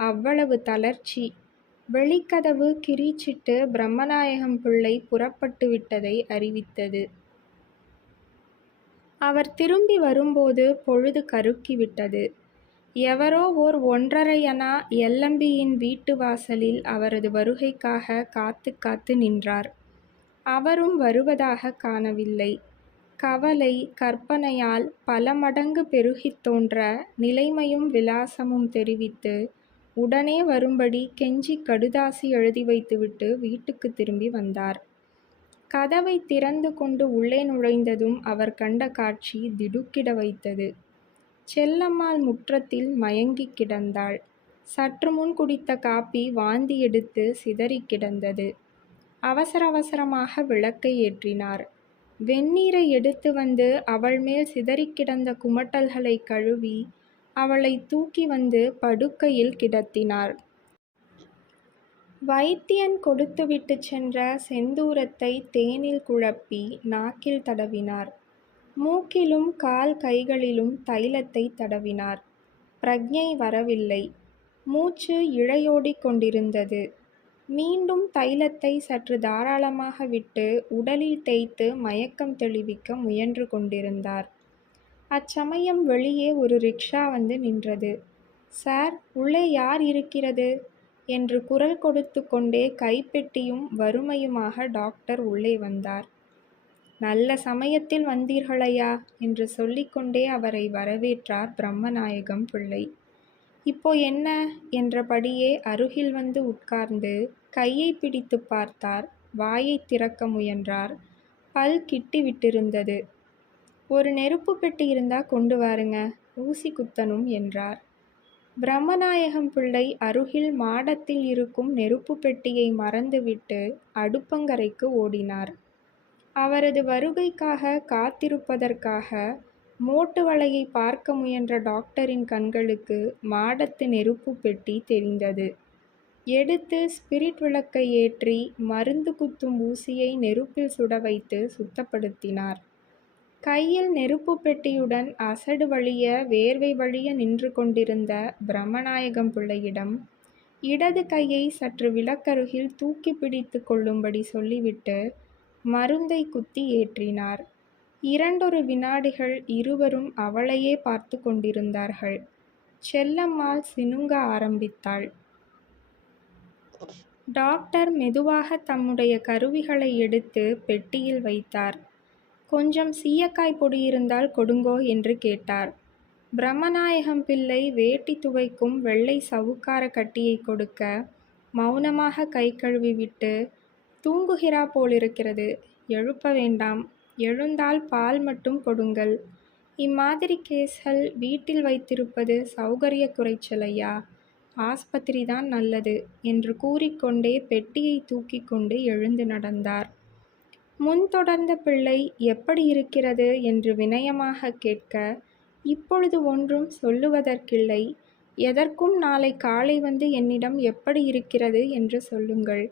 அவ்வளவு தளர்ச்சி. வெளிக்கதவு கிரீச்சிட்டு பிரம்மநாயகம் பிள்ளை புறப்பட்டு விட்டதை அறிவித்தது. அவர் திரும்பி வரும்போது பொழுது கருக்கிவிட்டது. எவரோ ஓர் 1.5 அணா எல்லம்பியின் வீட்டு வாசலில் அவரது வருகைக்காக காத்து காத்து நின்றார். அவரும் வருவதாக காணவில்லை. கவலை கற்பனையால் பல மடங்கு பெருகித் தோன்ற நிலைமையும் விலாசமும் தெரிவித்து உடனே வரும்படி கெஞ்சி கடுதாசி எழுதி வைத்துவிட்டு வீட்டுக்கு திரும்பி வந்தார். கதவை திறந்து கொண்டு உள்ளே நுழைந்ததும் அவர் கண்ட காட்சி திடுக்கிட வைத்தது. செல்லம்மாள் முற்றத்தில் மயங்கிக் கிடந்தாள். சற்று முன் குடித்த காப்பி வாந்தி எடுத்து சிதறி கிடந்தது. அவசர அவசரமாக விளக்கை ஏற்றினார். வெந்நீரை எடுத்து வந்து அவள் மேல் சிதறிக் கிடந்த குமட்டல்களை கழுவி அவளை தூக்கி வந்து படுக்கையில் கிடத்தினார். வைத்தியன் கொடுத்துவிட்டு சென்ற செந்தூரத்தை தேனில் குழப்பி நாக்கில் தடவினார். மூக்கிலும் கால் கைகளிலும் தைலத்தை தடவினார். பிரக்ஞை வரவில்லை. மூச்சு இழையோடிக் கொண்டிருந்தது. மீண்டும் தைலத்தை சற்று தாராளமாக விட்டு உடலில் தேய்த்து மயக்கம் தெளிவிக்க முயன்று கொண்டிருந்தார். அச்சமயம் வெளியே ஒரு ரிக்ஷா வந்து நின்றது. சார், உள்ளே யார் இருக்கிறது என்று குரல் கொடுத்து கொண்டே கைப்பெட்டியும் வறுமையுமாக டாக்டர் உள்ளே வந்தார். நல்ல சமயத்தில் வந்தீர்களையா என்று சொல்லிக்கொண்டே அவரை வரவேற்றார் பிரம்மநாயகம் பிள்ளை. இப்போ என்ன என்றபடியே அருகில் வந்து உட்கார்ந்து கையை பிடித்து பார்த்தார். வாயை திறக்க முயன்றார். பல் கிட்டி விட்டிருந்தது. ஒரு நெருப்பு பெட்டி இருந்தா கொண்டு வாருங்க, ஊசி குத்தணும் என்றார். பிரம்மநாயகம் பிள்ளை அருகில் மாடத்தில் இருக்கும் நெருப்பு பெட்டியை மறந்துவிட்டு அடுப்பங்கரைக்கு ஓடினார். அவரது வருகைக்காக காத்திருப்பதற்காக மோட்டு வலையை பார்க்க முயன்ற டாக்டரின் கண்களுக்கு மாடத்து நெருப்பு பெட்டி தெரிந்தது. எடுத்து ஸ்பிரிட் விளக்கை ஏற்றி மருந்து குத்தும் ஊசியை நெருப்பில் சுட வைத்து சுத்தப்படுத்தினார். கையில் நெருப்பு பெட்டியுடன் அசடு வழிய வேர்வை வழிய நின்று கொண்டிருந்த பிரம்மநாயகம் பிள்ளையிடம் இடது கையை சற்று விளக்கருகில் தூக்கி பிடித்து கொள்ளும்படி சொல்லிவிட்டு மருந்தை குத்தி ஏற்றினார். 2 வினாடிகள் இருவரும் அவளையே பார்த்து கொண்டிருந்தார்கள். செல்லம்மாள் சினுங்க ஆரம்பித்தாள். டாக்டர் மெதுவாக தம்முடைய கருவிகளை எடுத்து பெட்டியில் வைத்தார். கொஞ்சம் சீயக்காய் பொடி இருந்தால் கொடுங்கோ என்று கேட்டார். பிரம்மநாயகம் பிள்ளை வேட்டி துவைக்கும் வெள்ளை சவுக்கார கட்டியை கொடுக்க மௌனமாக கை கழுவி விட்டு, தூங்குகிறா போலிருக்கிறது, எழுப்ப வேண்டாம், எழுந்தால் பால் மட்டும் கொடுங்கள். இம்மாதிரி கேஸ்கள் வீட்டில் வைத்திருப்பது சௌகரிய குறைச்சலையா, ஆஸ்பத்திரிதான் நல்லது என்று கூறிக்கொண்டே பெட்டியை தூக்கி கொண்டு எழுந்து நடந்தார். முன் தொடர்ந்த பிள்ளை எப்படி இருக்கிறது என்று வினயமாக கேட்க, இப்பொழுது ஒன்றும் சொல்லுவதற்கில்லை, எதற்கும் நாளை காலை வந்து என்னிடம் எப்படி இருக்கிறது என்று சொல்லுங்கள்,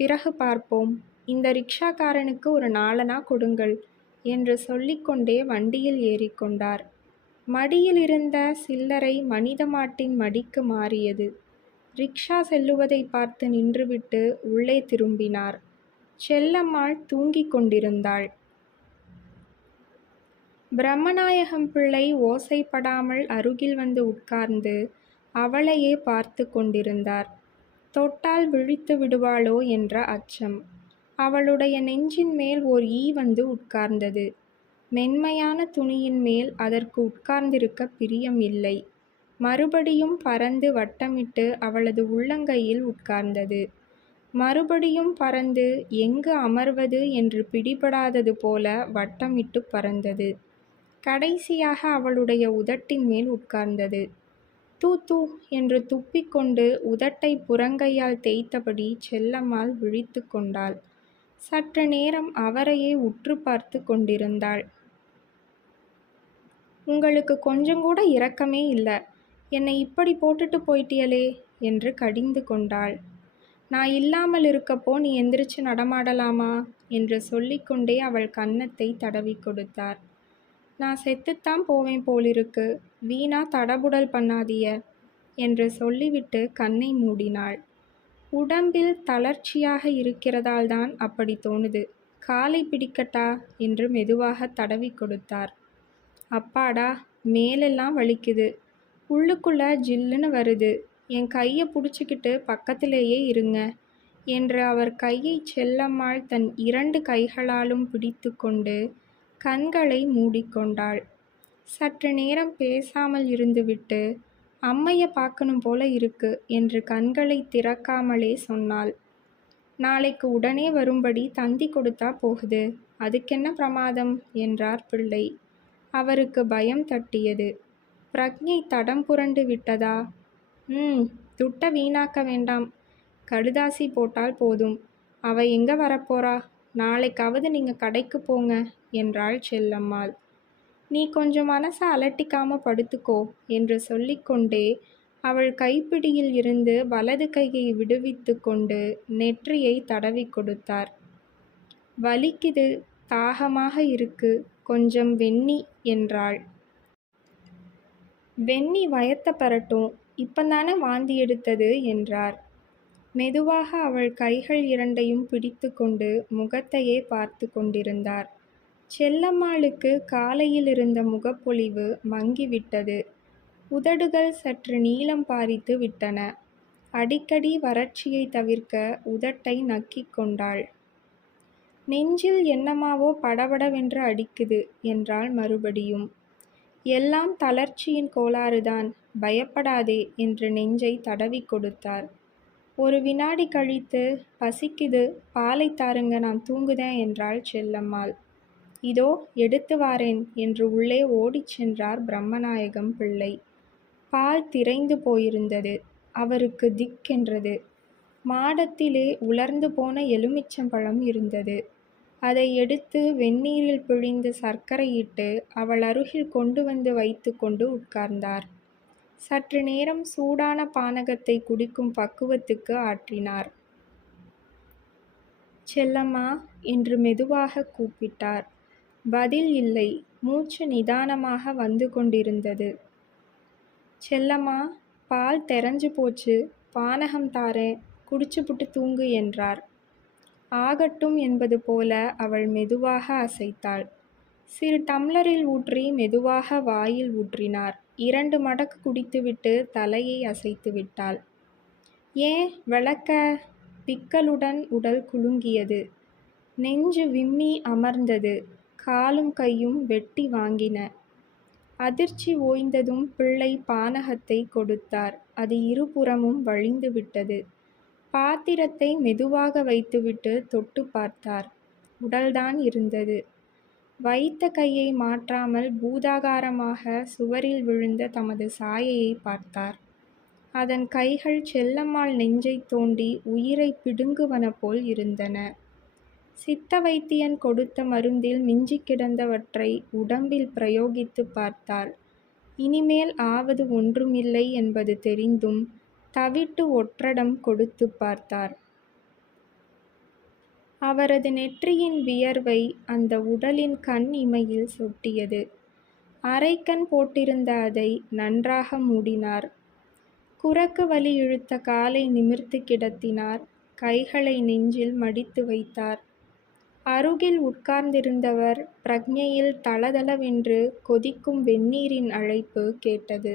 பிறகு பார்ப்போம், இந்த ரிக்ஷாக்காரனுக்கு ஒரு 4 கொடுங்கள் என்று சொல்லிக்கொண்டே வண்டியில் ஏறிக்கொண்டார். மடியில் இருந்த சில்லறை மனித மாட்டின் மடிக்கு மாறியது. ரிக்ஷா செல்லுவதை பார்த்து நின்றுவிட்டு உள்ளே திரும்பினார். செல்லம்மாள் தூங்கிக் கொண்டிருந்தாள். பிரம்மநாயகம் பிள்ளை ஓசைப்படாமல் அருகில் வந்து உட்கார்ந்து அவளையே பார்த்து கொண்டிருந்தார். தொட்டால் விழித்து விடுவாளோ என்ற அச்சம். அவளுடைய நெஞ்சின் மேல் ஓர் ஈ வந்து உட்கார்ந்தது. மென்மையான துணியின் மேல் அதற்கு உட்கார்ந்திருக்க பிரியம் இல்லை. மறுபடியும் பறந்து வட்டமிட்டு அவளது உள்ளங்கையில் உட்கார்ந்தது. மறுபடியும் பறந்து எங்கு அமர்வது என்று பிடிபடாதது போல வட்டமிட்டு பறந்தது. கடைசியாக அவளுடைய உதட்டின் மேல் உட்கார்ந்தது. தூ தூ என்று துப்பிக்கொண்டு உதட்டை புறங்கையால் தேய்த்தபடி செல்லம்மாள் விழித்து கொண்டாள். சற்று நேரம் அவரையே உற்று பார்த்து கொண்டிருந்தாள். உங்களுக்கு கொஞ்சம் கூட இரக்கமே இல்லை, என்னை இப்படி போட்டுட்டு போயிட்டியலே என்று கடிந்து கொண்டாள். நான் இல்லாமல் இருக்கப்போ நீ எந்திரிச்சு நடமாடலாமா என்று சொல்லிக்கொண்டே அவள் கன்னத்தை தடவி கொடுத்தார். நான் செத்துத்தான் போவேன் போலிருக்கு, வீணா தடபுடல் பண்ணாதிய என்று சொல்லிவிட்டு கண்ணை மூடினாள். உடம்பில் தளர்ச்சியாக இருக்கிறதால்தான் அப்படி தோணுது, காலை பிடிக்கட்டா என்று மெதுவாக தடவி கொடுத்தார். அப்பாடா, மேலெல்லாம் வலிக்குது, உள்ளுக்குள்ள ஜில்லுன்னு வருது, என் கையை பிடிச்சிக்கிட்டு பக்கத்திலேயே இருங்க என்று அவர் கையை செல்லம்மாள் தன் 2 கைகளாலும் பிடித்து கொண்டு கண்களை மூடிக்கொண்டாள். சற்று நேரம் பேசாமல் இருந்துவிட்டு, அம்மைய பார்க்கணும் போல இருக்கு என்று கண்களை திறக்காமலே சொன்னாள். நாளைக்கு உடனே வரும்படி தந்தி கொடுத்தா போகுது, அதுக்கென்ன பிரமாதம் என்றார் பிள்ளை. அவருக்கு பயம் தட்டியது. பிரக்ஞை தடம் புரண்டு விட்டதா? துட்ட வீணாக்க வேண்டாம், கடுதாசி போட்டால் போதும். அவ எங்க வரப்போறா? நாளைக்காவது நீங்க கடைக்கு போங்க என்றாள் செல்லம்மாள். நீ கொஞ்சம் மனசை அலட்டிக்காம படுத்துக்கோ என்று சொல்லிக்கொண்டே அவள் கைப்பிடியில் இருந்து வலது கையை விடுவித்து கொண்டு நெற்றியை தடவி கொடுத்தார். வலிக்குது, தாகமாக இருக்கு, கொஞ்சம் வெந்நி என்றாள். வெந்நி வயத்த பரட்டும், இப்பந்தானே வாந்தி எடுத்தது என்றார். மெதுவாக அவள் கைகள் இரண்டையும் பிடித்து கொண்டு முகத்தையே பார்த்து கொண்டிருந்தார். செல்லம்மாளுக்கு காலையில் இருந்த முகப்பொலிவு மங்கிவிட்டது. உதடுகள் சற்று நீளம் பாரித்து விட்டன. அடிக்கடி வறட்சியை தவிர்க்க உதட்டை நக்கிக் கொண்டாள். நெஞ்சில் என்னமாவோ படபடவென்று அடிக்குது என்றாள் மறுபடியும். எல்லாம் தளர்ச்சியின் கோளாறுதான், பயப்படாதே என்று நெஞ்சை தடவி கொடுத்தார். ஒரு வினாடி கழித்து, பசிக்குது, பாலை தாருங்க, நான் தூங்குதேன் என்றாள் செல்லம்மாள். இதோ எடுத்து வாரேன் என்று உள்ளே ஓடிச் சென்றார் பிரம்மநாயகம் பிள்ளை. பால் திரைந்து போயிருந்தது. அவருக்கு திக்கென்றது. மாடத்திலே உலர்ந்து போன எலுமிச்சம்பழம் இருந்தது. அதை எடுத்து வெந்நீரில் பிழிந்து சர்க்கரையிட்டு அவள் அருகில் கொண்டு வந்து வைத்து கொண்டு உட்கார்ந்தார். சற்று நேரம் சூடான பானகத்தை குடிக்கும் பக்குவத்துக்கு ஆற்றினார். செல்லம்மா என்று மெதுவாக கூப்பிட்டார். பதில் இல்லை. மூச்சு நிதானமாக வந்து கொண்டிருந்தது. செல்லம்மா, பால் தெரஞ்சு போச்சு, பானகம் தாரேன், குடிச்சுப்புட்டு தூங்கு என்றார். ஆகட்டும் என்பது போல அவள் மெதுவாக அசைத்தாள். சிறு டம்ளரில் ஊற்றி மெதுவாக வாயில் ஊற்றினார். 2 மடக்கு குடித்துவிட்டு தலையை அசைத்து விட்டாள். ஏன் விளக்க? பிக்கலுடன் உடல் குலுங்கியது. நெஞ்சு விம்மி அமர்ந்தது. காலும் கையும் வெட்டி வாங்கின. அதிர்ச்சி ஓய்ந்ததும் பிள்ளை பானகத்தை கொடுத்தார். அது இருபுறமும் வழிந்து விட்டது. பாத்திரத்தை மெதுவாக வைத்துவிட்டு தொட்டு பார்த்தார். உடல்தான் இருந்தது. வைத்த கையை மாற்றாமல் பூதாகாரமாக சுவரில் விழுந்த தமது சாயையை பார்த்தார். அதன் கைகள் செல்லம்மாள் நெஞ்சை தோண்டி உயிரை பிடுங்குவன போல் இருந்தன. சித்த வைத்தியன் கொடுத்த மருந்தில் மிஞ்சி கிடந்தவற்றை உடம்பில் பிரயோகித்து பார்த்தாள். இனிமேல் ஆவது ஒன்றுமில்லை என்பது தெரிந்தும் தவிட்டு ஒற்றடம் கொடுத்து பார்த்தார். அவரது நெற்றியின் வியர்வை அந்த உடலின் கண் இமையில் சொட்டியது. அரைக்கண் போட்டிருந்த அதை நன்றாக மூடினார். குரக்கு வலி இழுத்த காலை நிமிர்த்து கிடத்தினார். கைகளை நெஞ்சில் மடித்து வைத்தார். அருகில் உட்கார்ந்திருந்தவர் பிரக்ஞையில் தளதளவென்று கொதிக்கும் வெந்நீரின் அழைப்பு கேட்டது.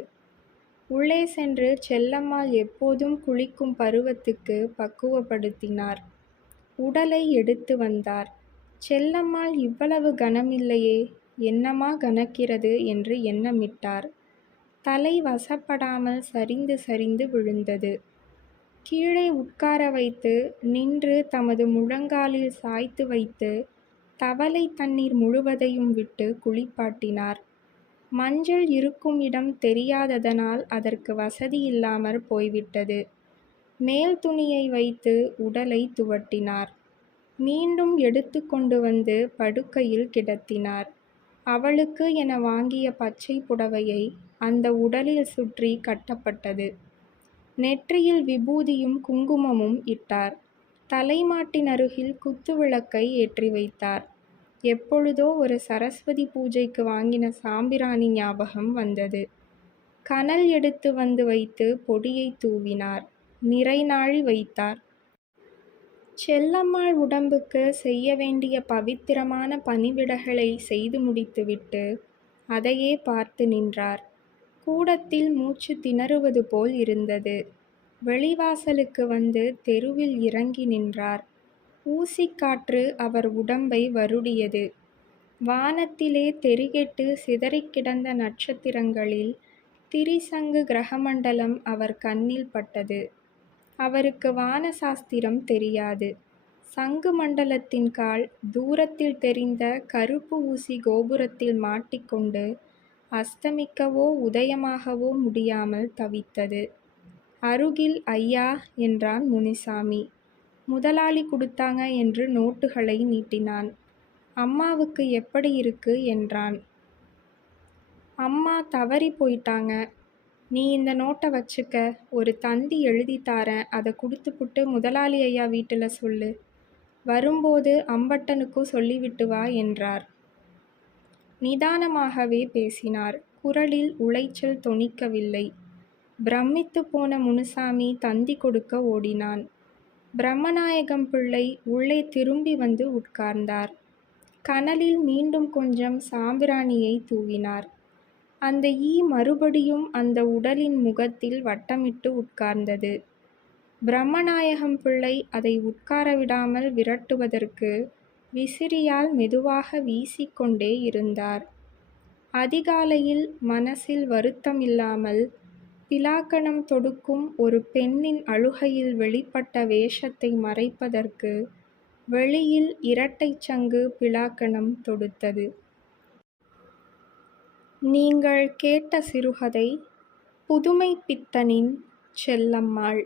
உள்ளே சென்று செல்லம்மாள் எப்போதும் குளிக்கும் பருவத்துக்கு பக்குவப்படுத்தினார். உடலை எடுத்து வந்தார். செல்லம்மாள் இவ்வளவு கனமில்லையே, என்னமா கனக்கிறது என்று எண்ணமிட்டார். தலை வசப்படாமல் சரிந்து சரிந்து விழுந்தது. கீழே உட்கார வைத்து நின்று தமது முழங்காலில் சாய்த்து வைத்து தவளை தண்ணீர் முழுவதையும் விட்டு குளிப்பாட்டினார். மஞ்சள் இருக்கும் இடம் தெரியாததனால் அதற்கு வசதி இல்லாமற் போய்விட்டது. மேல் துணியை வைத்து உடலை துவட்டினார். மீண்டும் எடுத்து கொண்டு வந்து படுக்கையில் கிடத்தினார். அவளுக்கு என வாங்கிய பச்சை புடவையை அந்த உடலில் சுற்றி கட்டப்பட்டது. நெற்றியில் விபூதியும் குங்குமமும் இட்டார். தலைமாட்டின் அருகில் குத்துவிளக்கை ஏற்றி வைத்தார். எப்பொழுதோ ஒரு சரஸ்வதி பூஜைக்கு வாங்கின சாம்பிராணி ஞாபகம் வந்தது. கனல் எடுத்து வந்து வைத்து பொடியை தூவினார். நிறைநாழி வைத்தார். செல்லம்மாள் உடம்புக்கு செய்ய வேண்டிய பவித்திரமான பணிவிடைகளை செய்து முடித்துவிட்டு அதையே பார்த்து நின்றார். கூடத்தில் மூச்சு திணறுவது போல் இருந்தது. வெளிவாசலுக்கு வந்து தெருவில் இறங்கி நின்றார். ஊசிக்காற்று அவர் உடம்பை வருடியது. வானத்திலே தெரிகெட்டு சிதறிக்கிடந்த நட்சத்திரங்களில் திரிசங்கு கிரகமண்டலம் அவர் கண்ணில் பட்டது. அவருக்கு வான சாஸ்திரம் தெரியாது. சங்கு மண்டலத்தின் கால் தூரத்தில் தெரிந்த கருப்பு ஊசி கோபுரத்தில் மாட்டிக்கொண்டு அஸ்தமிக்கவோ உதயமாகவோ முடியாமல் தவித்தது. அருகில் ஐயா என்றான் முனிசாமி. முதலாளி கொடுத்தாங்க என்று நோட்டுகளை நீட்டினான். அம்மாவுக்கு எப்படி இருக்கு என்றான். அம்மா தவறி போயிட்டாங்க. நீ இந்த நோட்டை வச்சுக்க. ஒரு தந்தி எழுதி தாரேன். அதை கொடுத்துப்புட்டு முதலாளி ஐயா வீட்டில் சொல்லு. வரும்போது அம்பட்டனுக்கும் சொல்லிவிட்டு வா என்றார். நிதானமாகவே பேசினார். குரலில் உளைச்சல் தொனிக்கவில்லை. பிரமித்து போன முனுசாமி தந்தி கொடுக்க ஓடினான். பிரம்மநாயகம் பிள்ளை உள்ளே திரும்பி வந்து உட்கார்ந்தார். கனலில் மீண்டும் கொஞ்சம் சாம்பிராணியை தூவினார். அந்த ஈ மறுபடியும் அந்த உடலின் முகத்தில் வட்டமிட்டு உட்கார்ந்தது. பிரம்மநாயகம் பிள்ளை அதை உட்கார விடாமல் விரட்டுவதற்கு விசிறியால் மெதுவாக வீசிக்கொண்டே இருந்தார். அதிகாலையில் மனசில் வருத்தமில்லாமல் பிலாக்கணம் தொடுக்கும் ஒரு பெண்ணின் அழுகையில் வெளிப்பட்ட வேஷத்தை மறைப்பதற்கு வெளியில் இரட்டைச் சங்கு பிலாக்கணம் தொடுத்தது. நீங்கள் கேட்ட சிறுகதை புதுமைப்பித்தனின் செல்லம்மாள்.